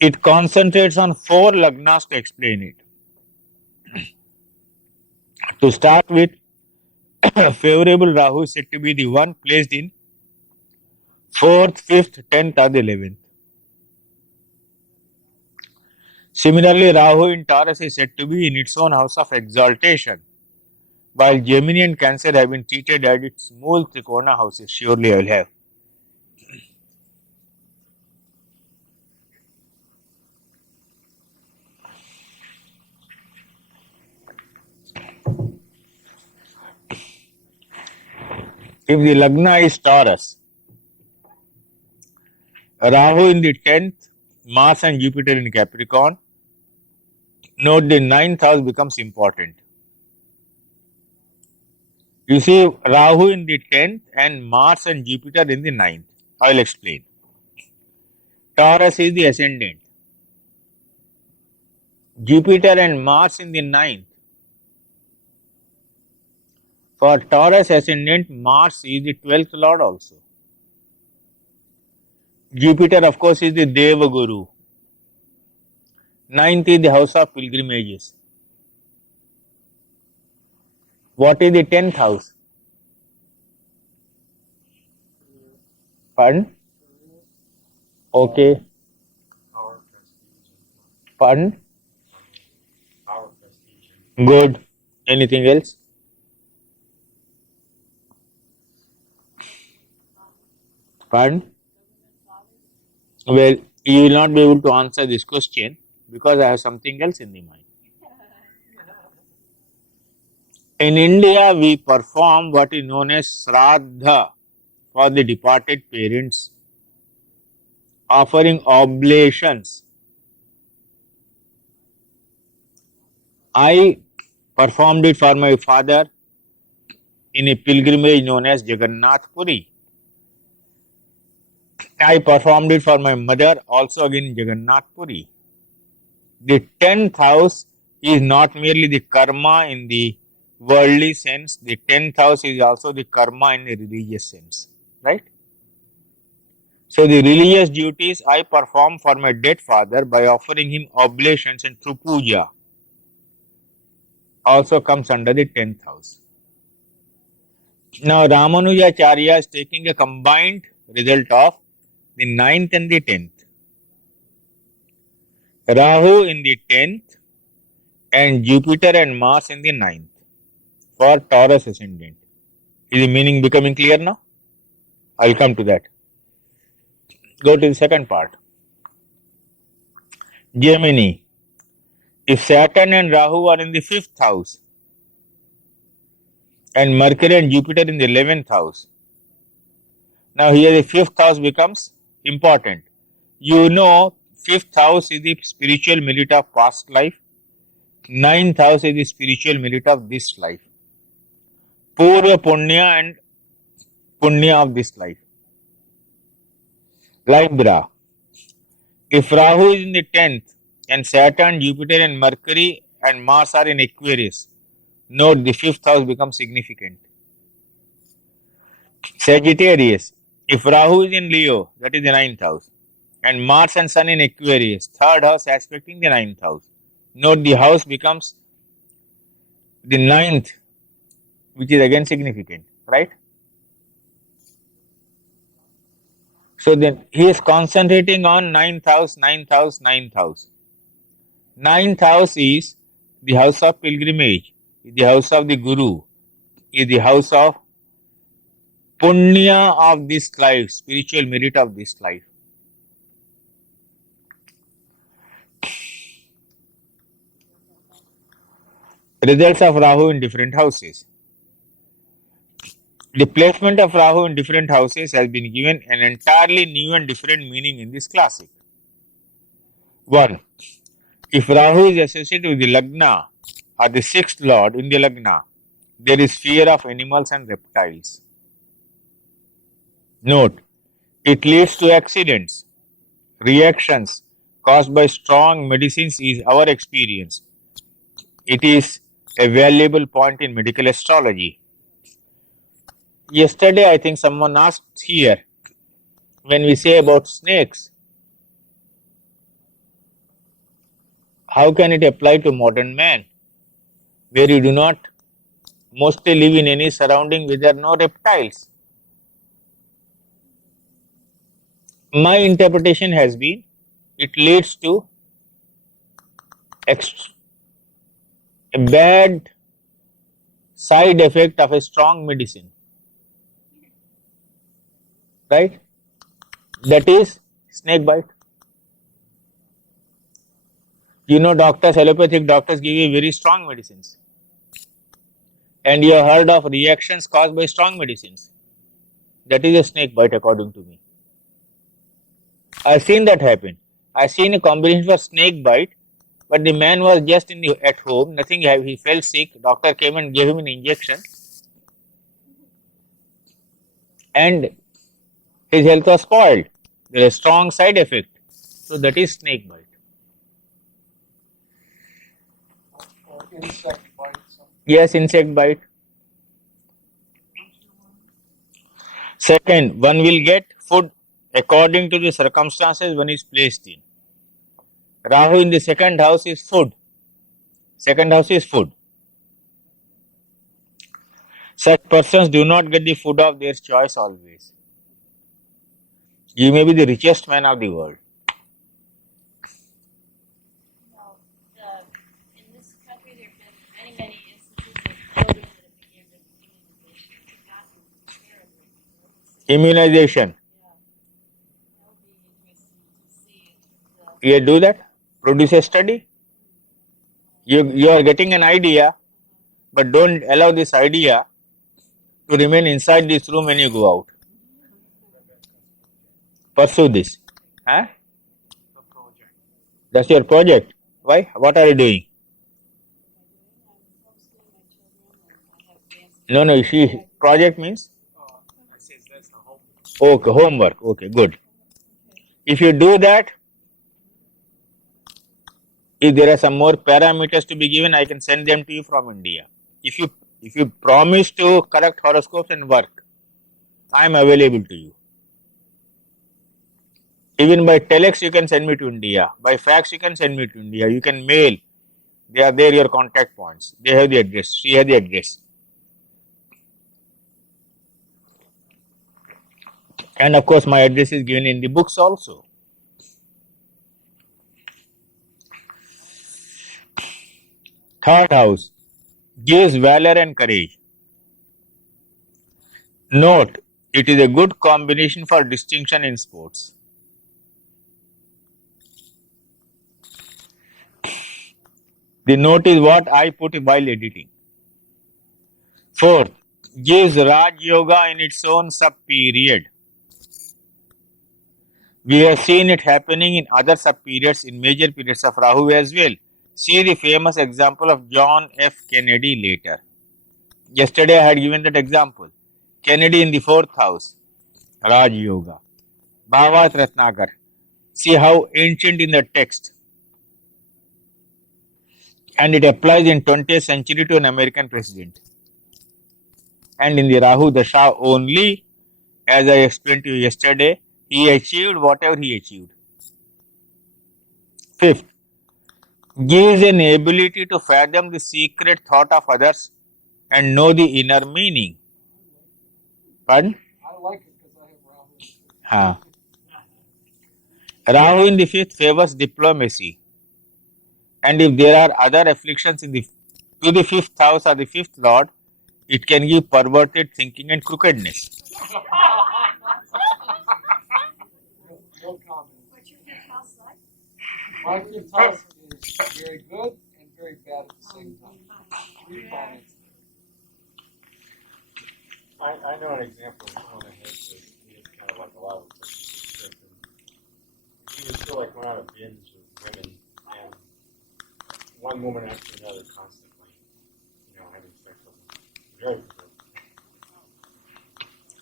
It concentrates on 4 lagnas to explain it. To start with, favorable Rahu is said to be the one placed in 4th, 5th, 10th or the 11th. Similarly, Rahu in Taurus is said to be in its own house of exaltation, while Gemini and Cancer have been treated as its Mool Trikona houses. Surely I will have. If the Lagna is Taurus, Rahu in the 10th, Mars and Jupiter in Capricorn, note the 9th house becomes important. You see Rahu in the 10th and Mars and Jupiter in the 9th. I will explain. Taurus is the ascendant. Jupiter and Mars in the 9th. For Taurus ascendant, Mars is the 12th lord also. Jupiter, of course, is the Deva Guru. 9th is the house of pilgrimages. What is the 10th house? Pardon? Okay. Power, prestige, Pardon? power, prestige. Good. Anything else? Pardon? Well, you will not be able to answer this question because I have something else in the mind. In India, we perform what is known as Shraddha for the departed parents, offering oblations. I performed it for my father in a pilgrimage known as Jagannath Puri. I performed it for my mother also again in Jagannath Puri. The 10th house is not merely the karma in the worldly sense, the 10th house is also the karma in the religious sense, right? So the religious duties I perform for my dead father by offering him oblations and through puja also comes under the 10th house. Now Ramanujacharya is taking a combined result of the 9th and the 10th. Rahu in the 10th and Jupiter and Mars in the 9th for Taurus ascendant. Is the meaning becoming clear now? I'll come to that. Go to the second part. Gemini. If Saturn and Rahu are in the 5th house and Mercury and Jupiter in the 11th house, now here the 5th house becomes important. You know, 5th house is the spiritual merit of past life. 9th house is the spiritual merit of this life. Purva Punya and Punya of this life. Libra. If Rahu is in the 10th and Saturn, Jupiter and Mercury and Mars are in Aquarius, note the 5th house becomes significant. Sagittarius. If Rahu is in Leo, that is the 9th house, and Mars and Sun in Aquarius, 3rd house aspecting the 9th house, note the house becomes the 9th, which is again significant, right? So then he is concentrating on 9th house, 9th house, 9th house. 9th house is the house of pilgrimage, is the house of the Guru, is the house of Punya of this life, spiritual merit of this life. Results of Rahu in different houses. The placement of Rahu in different houses has been given an entirely new and different meaning in this classic. 1. If Rahu is associated with the Lagna or the 6th lord in the Lagna, there is fear of animals and reptiles. Note, it leads to accidents, reactions caused by strong medicines is our experience. It is a valuable point in medical astrology. Yesterday, I think someone asked here, when we say about snakes, how can it apply to modern man, where you do not mostly live in any surrounding where there are no reptiles? My interpretation has been, it leads to a bad side effect of a strong medicine. Right? That is snake bite. You know, doctors, allopathic doctors give you very strong medicines. And you have heard of reactions caused by strong medicines. That is a snake bite according to me. I've seen that happen. I've seen a combination for snake bite, but the man was just at home, nothing, he felt sick, doctor came and gave him an injection. And his health was spoiled. There is a strong side effect. So that is snake bite. Or insect bite. Yes, insect bite. Second, one will get food according to the circumstances one is placed in. Rahu in the 2nd house is food. 2nd house is food. Such persons do not get the food of their choice always. You may be the richest man of the world. Well, in this country, there have been many instances of children that have been given Immunization. Yeah. That would be interesting to see. You do that? Produce a study? You are getting an idea, but don't allow this idea to remain inside this room when you go out. Pursue this. Huh? That's your project. Why? What are you doing? No, she project means? Okay, homework. Okay, good. If you do that, if there are some more parameters to be given, I can send them to you from India. If you promise to correct horoscopes and work, I am available to you. Even by telex, you can send me to India. By fax, you can send me to India. You can mail. They are there, your contact points. They have the address. She has the address. And of course, my address is given in the books also. Third house gives valor and courage. Note, it is a good combination for distinction in sports. The note is what I put while editing. Fourth, gives Raj Yoga in its own sub-period. We have seen it happening in other sub-periods in major periods of Rahu as well. See the famous example of John F. Kennedy later. Yesterday I had given that example. Kennedy in the fourth house, Raj Yoga. Bhavat Ratnakar. See how ancient in the text. And it applies in 20th century to an American president. And in the Rahu Dasha only, as I explained to you yesterday, he achieved whatever he achieved. Fifth, gives an ability to fathom the secret thought of others and know the inner meaning. Pardon? I like it because I have Rahu. Rahu in the fifth favors diplomacy. And if there are other afflictions to the fifth house or the fifth lord, it can give perverted thinking and crookedness. No comment. What's your fifth house like? My fifth house is very good and very bad at the same time. Three planets. I know an example of someone that has this, he has kind of like a lot of such he just feel like went on a binge of women and one woman after another constantly, having sex with them. Very good.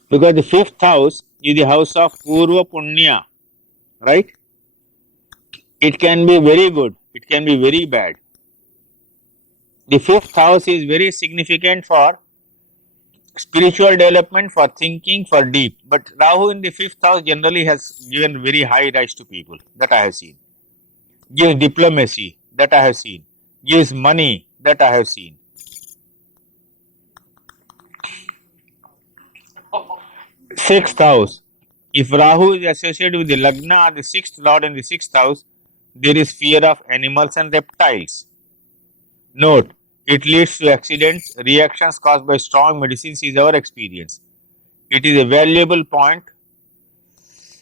Because the fifth house is the house of Purva Punya, right? It can be very good, it can be very bad. The fifth house is very significant for spiritual development, for thinking, for deep. But Rahu in the fifth house generally has given very high rise to people, that I have seen. Gives diplomacy, that I have seen. Gives money, that I have seen. Sixth house. If Rahu is associated with the Lagna or the sixth lord in the sixth house, there is fear of animals and reptiles. Note, it leads to accidents, reactions caused by strong medicines is our experience. It is a valuable point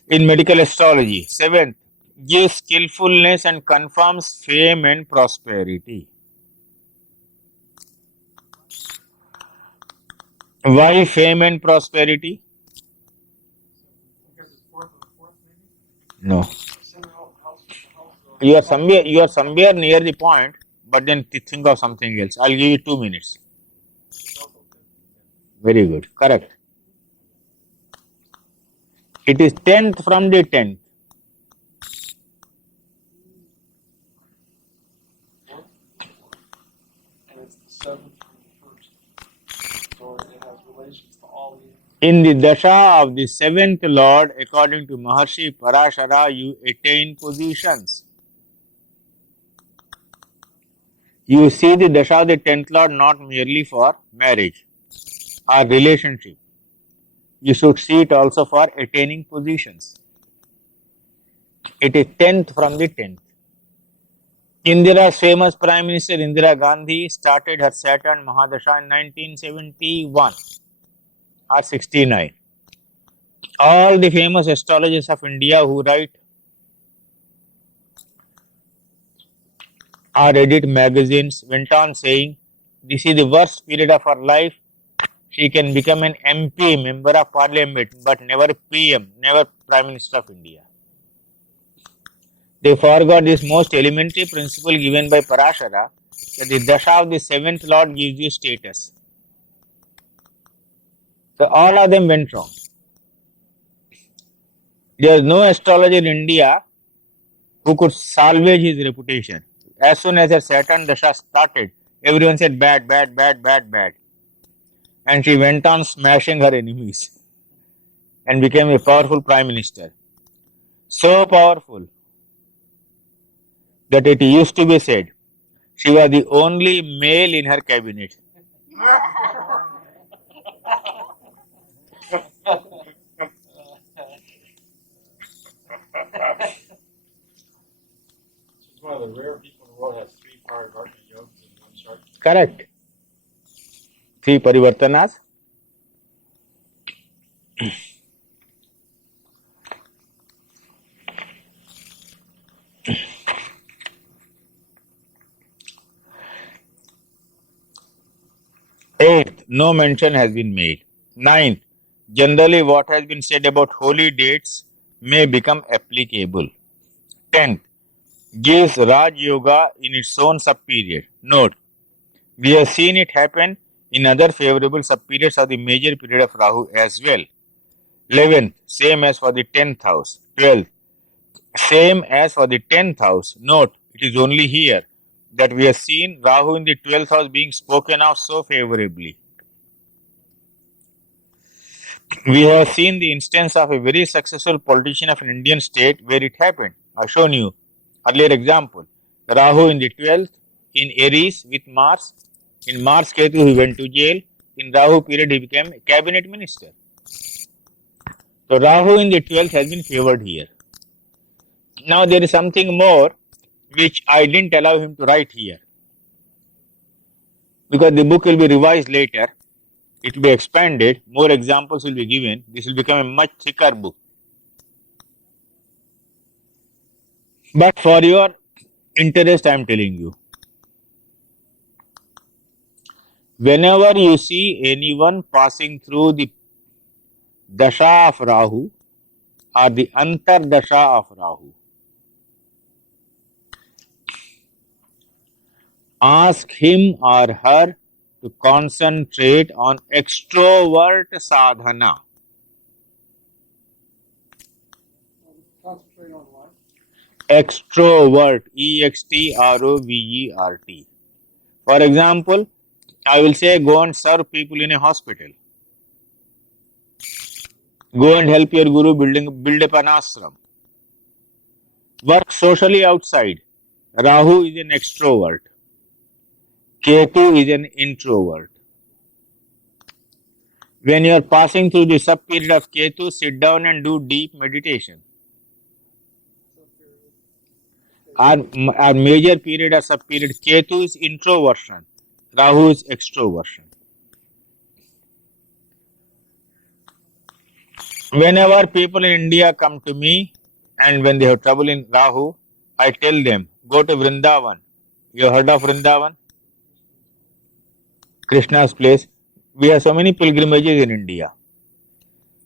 in medical astrology. Seventh, gives skillfulness and confirms fame and prosperity. Why fame and prosperity? Because it's fourth and fourth, maybe? No. Same house with the house. You are somewhere near the point, but then think of something else. I'll give you 2 minutes. Very good. Correct. It is 10th from the 10th. And it's the seventh from the first. So it has relations to all the. In the dasha of the seventh lord, according to Maharshi Parashara, you attain positions. You see the dasha of the 10th lord not merely for marriage or relationship. You should see it also for attaining positions. It is 10th from the 10th. Indira's famous Prime Minister Indira Gandhi started her Saturn Mahadasha in 1971 or 69. All the famous astrologers of India who write or edit magazines went on saying, this is the worst period of her life. She can become an MP, member of parliament, but never PM, never Prime Minister of India. They forgot this most elementary principle given by Parashara, that the dasha of the seventh lord gives you status. So all of them went wrong. There is no astrologer in India who could salvage his reputation. As soon as her Saturn dasha started, everyone said bad, bad, bad, bad, bad. And she went on smashing her enemies and became a powerful prime minister. So powerful that it used to be said she was the only male in her cabinet. of the rare people in the world has 3 Paravartana yogas in one chart. Correct. 3 Parivartanas. Eighth, no mention has been made. Ninth, generally what has been said about holy dates may become applicable. 10th, gives Raj Yoga in its own subperiod. Note, we have seen it happen in other favorable subperiods of the major period of Rahu as well. 11th, same as for the 10th house. 12th, same as for the 10th house. Note, it is only here that we have seen Rahu in the 12th house being spoken of so favorably. We have seen the instance of a very successful politician of an Indian state where it happened. I have shown you earlier example. Rahu in the 12th, in Aries with Mars. In Mars Ketu he went to jail. In Rahu period he became a cabinet minister. So Rahu in the 12th has been favored here. Now there is something more which I didn't allow him to write here. Because the book will be revised later. It will be expanded, more examples will be given. This will become a much thicker book. But for your interest, I am telling you. Whenever you see anyone passing through the Dasha of Rahu or the Antar Dasha of Rahu, ask him or her to concentrate on extrovert sadhana. Concentrate on what? Extrovert, EXTROVERT. For example, I will say go and serve people in a hospital. Go and help your guru build up an ashram. Work socially outside. Rahu is an extrovert. Ketu is an introvert. When you are passing through the sub-period of Ketu, sit down and do deep meditation. Our major period or sub-period, Ketu is introversion. Rahu is extroversion. Whenever people in India come to me and when they have trouble in Rahu, I tell them, go to Vrindavan. You have heard of Vrindavan? Krishna's place. We have so many pilgrimages in India.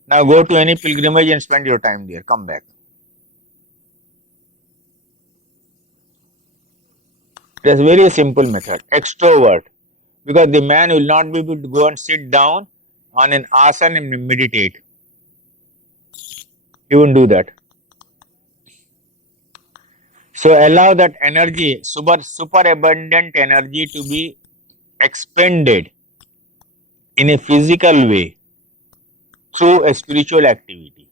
Now go to any pilgrimage and spend your time there. Come back. That's a very simple method. Extrovert. Because the man will not be able to go and sit down on an asana and meditate. He won't do that. So allow that energy, superabundant energy to be expended in a physical way through a spiritual activity.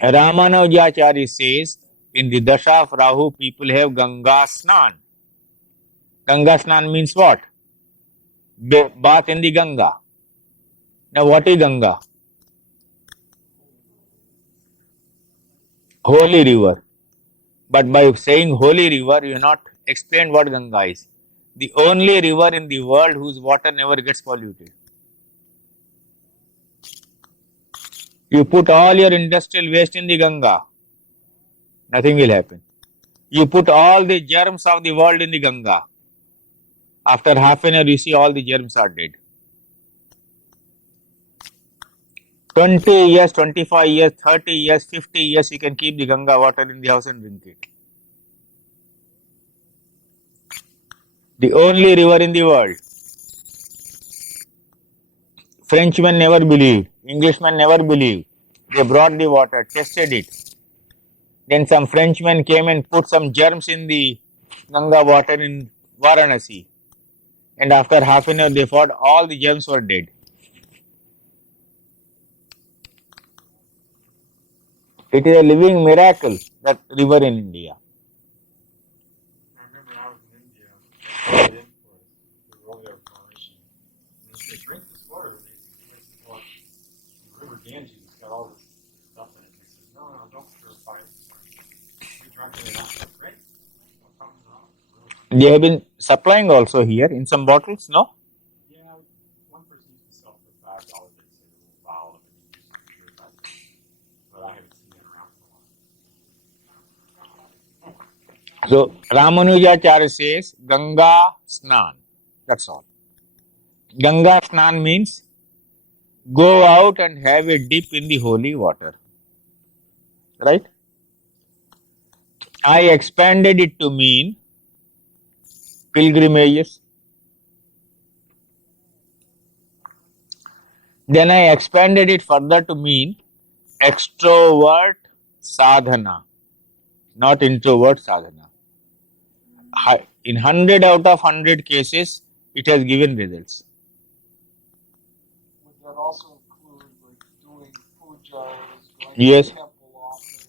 Ramanujacharya says, in the Dasha of Rahu, people have Ganga Snan. Ganga Snan means what? Bath in the Ganga. Now what is Ganga? Holy river. But by saying holy river, you have not explained what Ganga is. The only river in the world whose water never gets polluted. You put all your industrial waste in the Ganga, nothing will happen. You put all the germs of the world in the Ganga. After half an hour, you see all the germs are dead. 20 years, 25 years, 30 years, 50 years, you can keep the Ganga water in the house and drink it. The only river in the world. Frenchmen never believed. Englishmen never believed. They brought the water, tested it. Then some Frenchmen came and put some germs in the Ganga water in Varanasi. And after half an hour, they found all the germs were dead. It is a living miracle, that river in India. I remember I was in India, I did for the Royal Coalition. And they said, drink this water. And they said, well, the River Ganges has got all this stuff in it. And they said, no, don't purify it. they not? Great. No problem at all. Really. They have been supplying also here in some bottles, no? Yeah, one person used to sell for $5. They said a little bottle of it. But I haven't seen it around for a while. So Ramanujacharya says Ganga Snan. That's all. Ganga Snan means go out and have a dip in the holy water. Right? I expanded it to mean pilgrimages. Then I expanded it further to mean extrovert sadhana, not introvert sadhana. In 100 out of 100 cases, it has given results. Would that also include like doing pujas, going Yes. to temple often,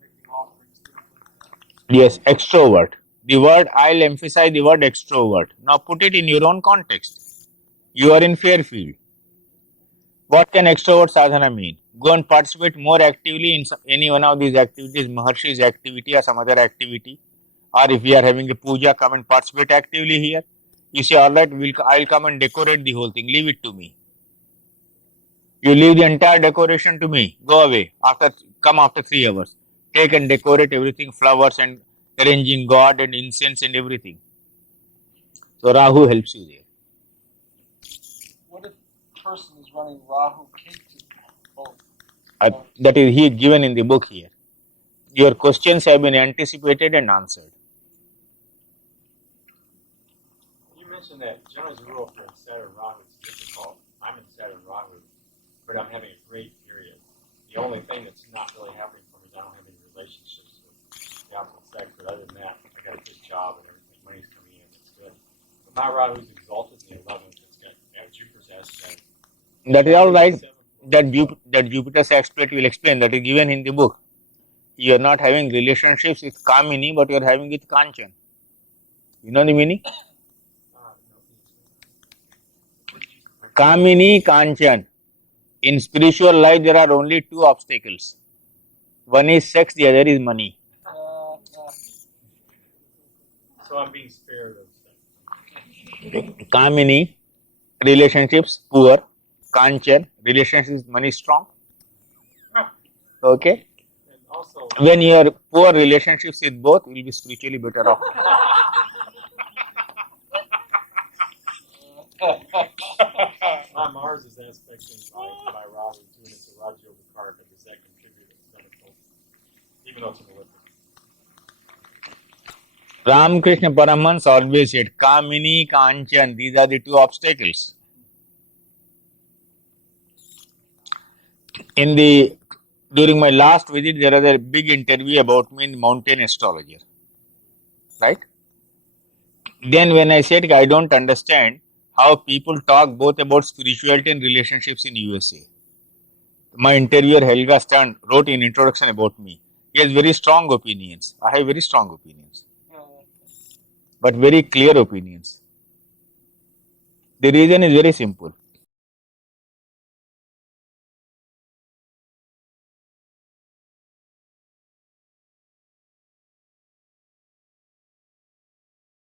making offerings, things like that? Yes, extrovert. The word, I'll emphasize the word extrovert. Now put it in your own context. You are in Fairfield. What can extrovert sadhana mean? Go and participate more actively in any one of these activities, Maharshi's activity or some other activity. Or if we are having a puja, come and participate actively here. You say, all right, I'll come and decorate the whole thing. Leave it to me. You leave the entire decoration to me. Go away. Come after 3 hours. Take and decorate everything, flowers and arranging God and incense and everything. So Rahu helps you there. What if a person is running Rahu Ketu both? That is he given in the book here. Your questions have been anticipated and answered. You mentioned that general rule for Saturn Rahu is difficult. I'm in Saturn Rahu, but I'm having a great period. The only thing that's not really happening for me is I don't have any relationships with the opposite sex, but other than that, I got a good job and everything. Money's coming in, it's good. But my Rahu's exalted in the 11th. It's got Jupiter's aspect. That is all right. That Jupiter's aspect will explain. That is given in the book. You are not having relationships with Kamini, but you are having with Kanchan. You know the meaning? Kamini, Kanchan. In spiritual life, there are only 2 obstacles. One is sex, the other is money. So I'm being spared of sex. Kamini, relationships, poor. Kanchan, relationships, money, strong. Okay? And also, When you are poor relationships with both, you will be spiritually better off. my Mars is aspecting my Rahu too, and it's a Rajyoga karma. Does that contribute to stomach, even though it's an elliptic? Ramakrishna Paramahans always said, Kamini, Kanchan, these are the 2 obstacles. During my last visit, there was a big interview about me in the Mountain Astrologer. Right? Then when I said, I don't understand how people talk both about spirituality and relationships in USA. My interviewer Helga Stern wrote an introduction about me. He has very strong opinions. I have very strong opinions. But very clear opinions. The reason is very simple.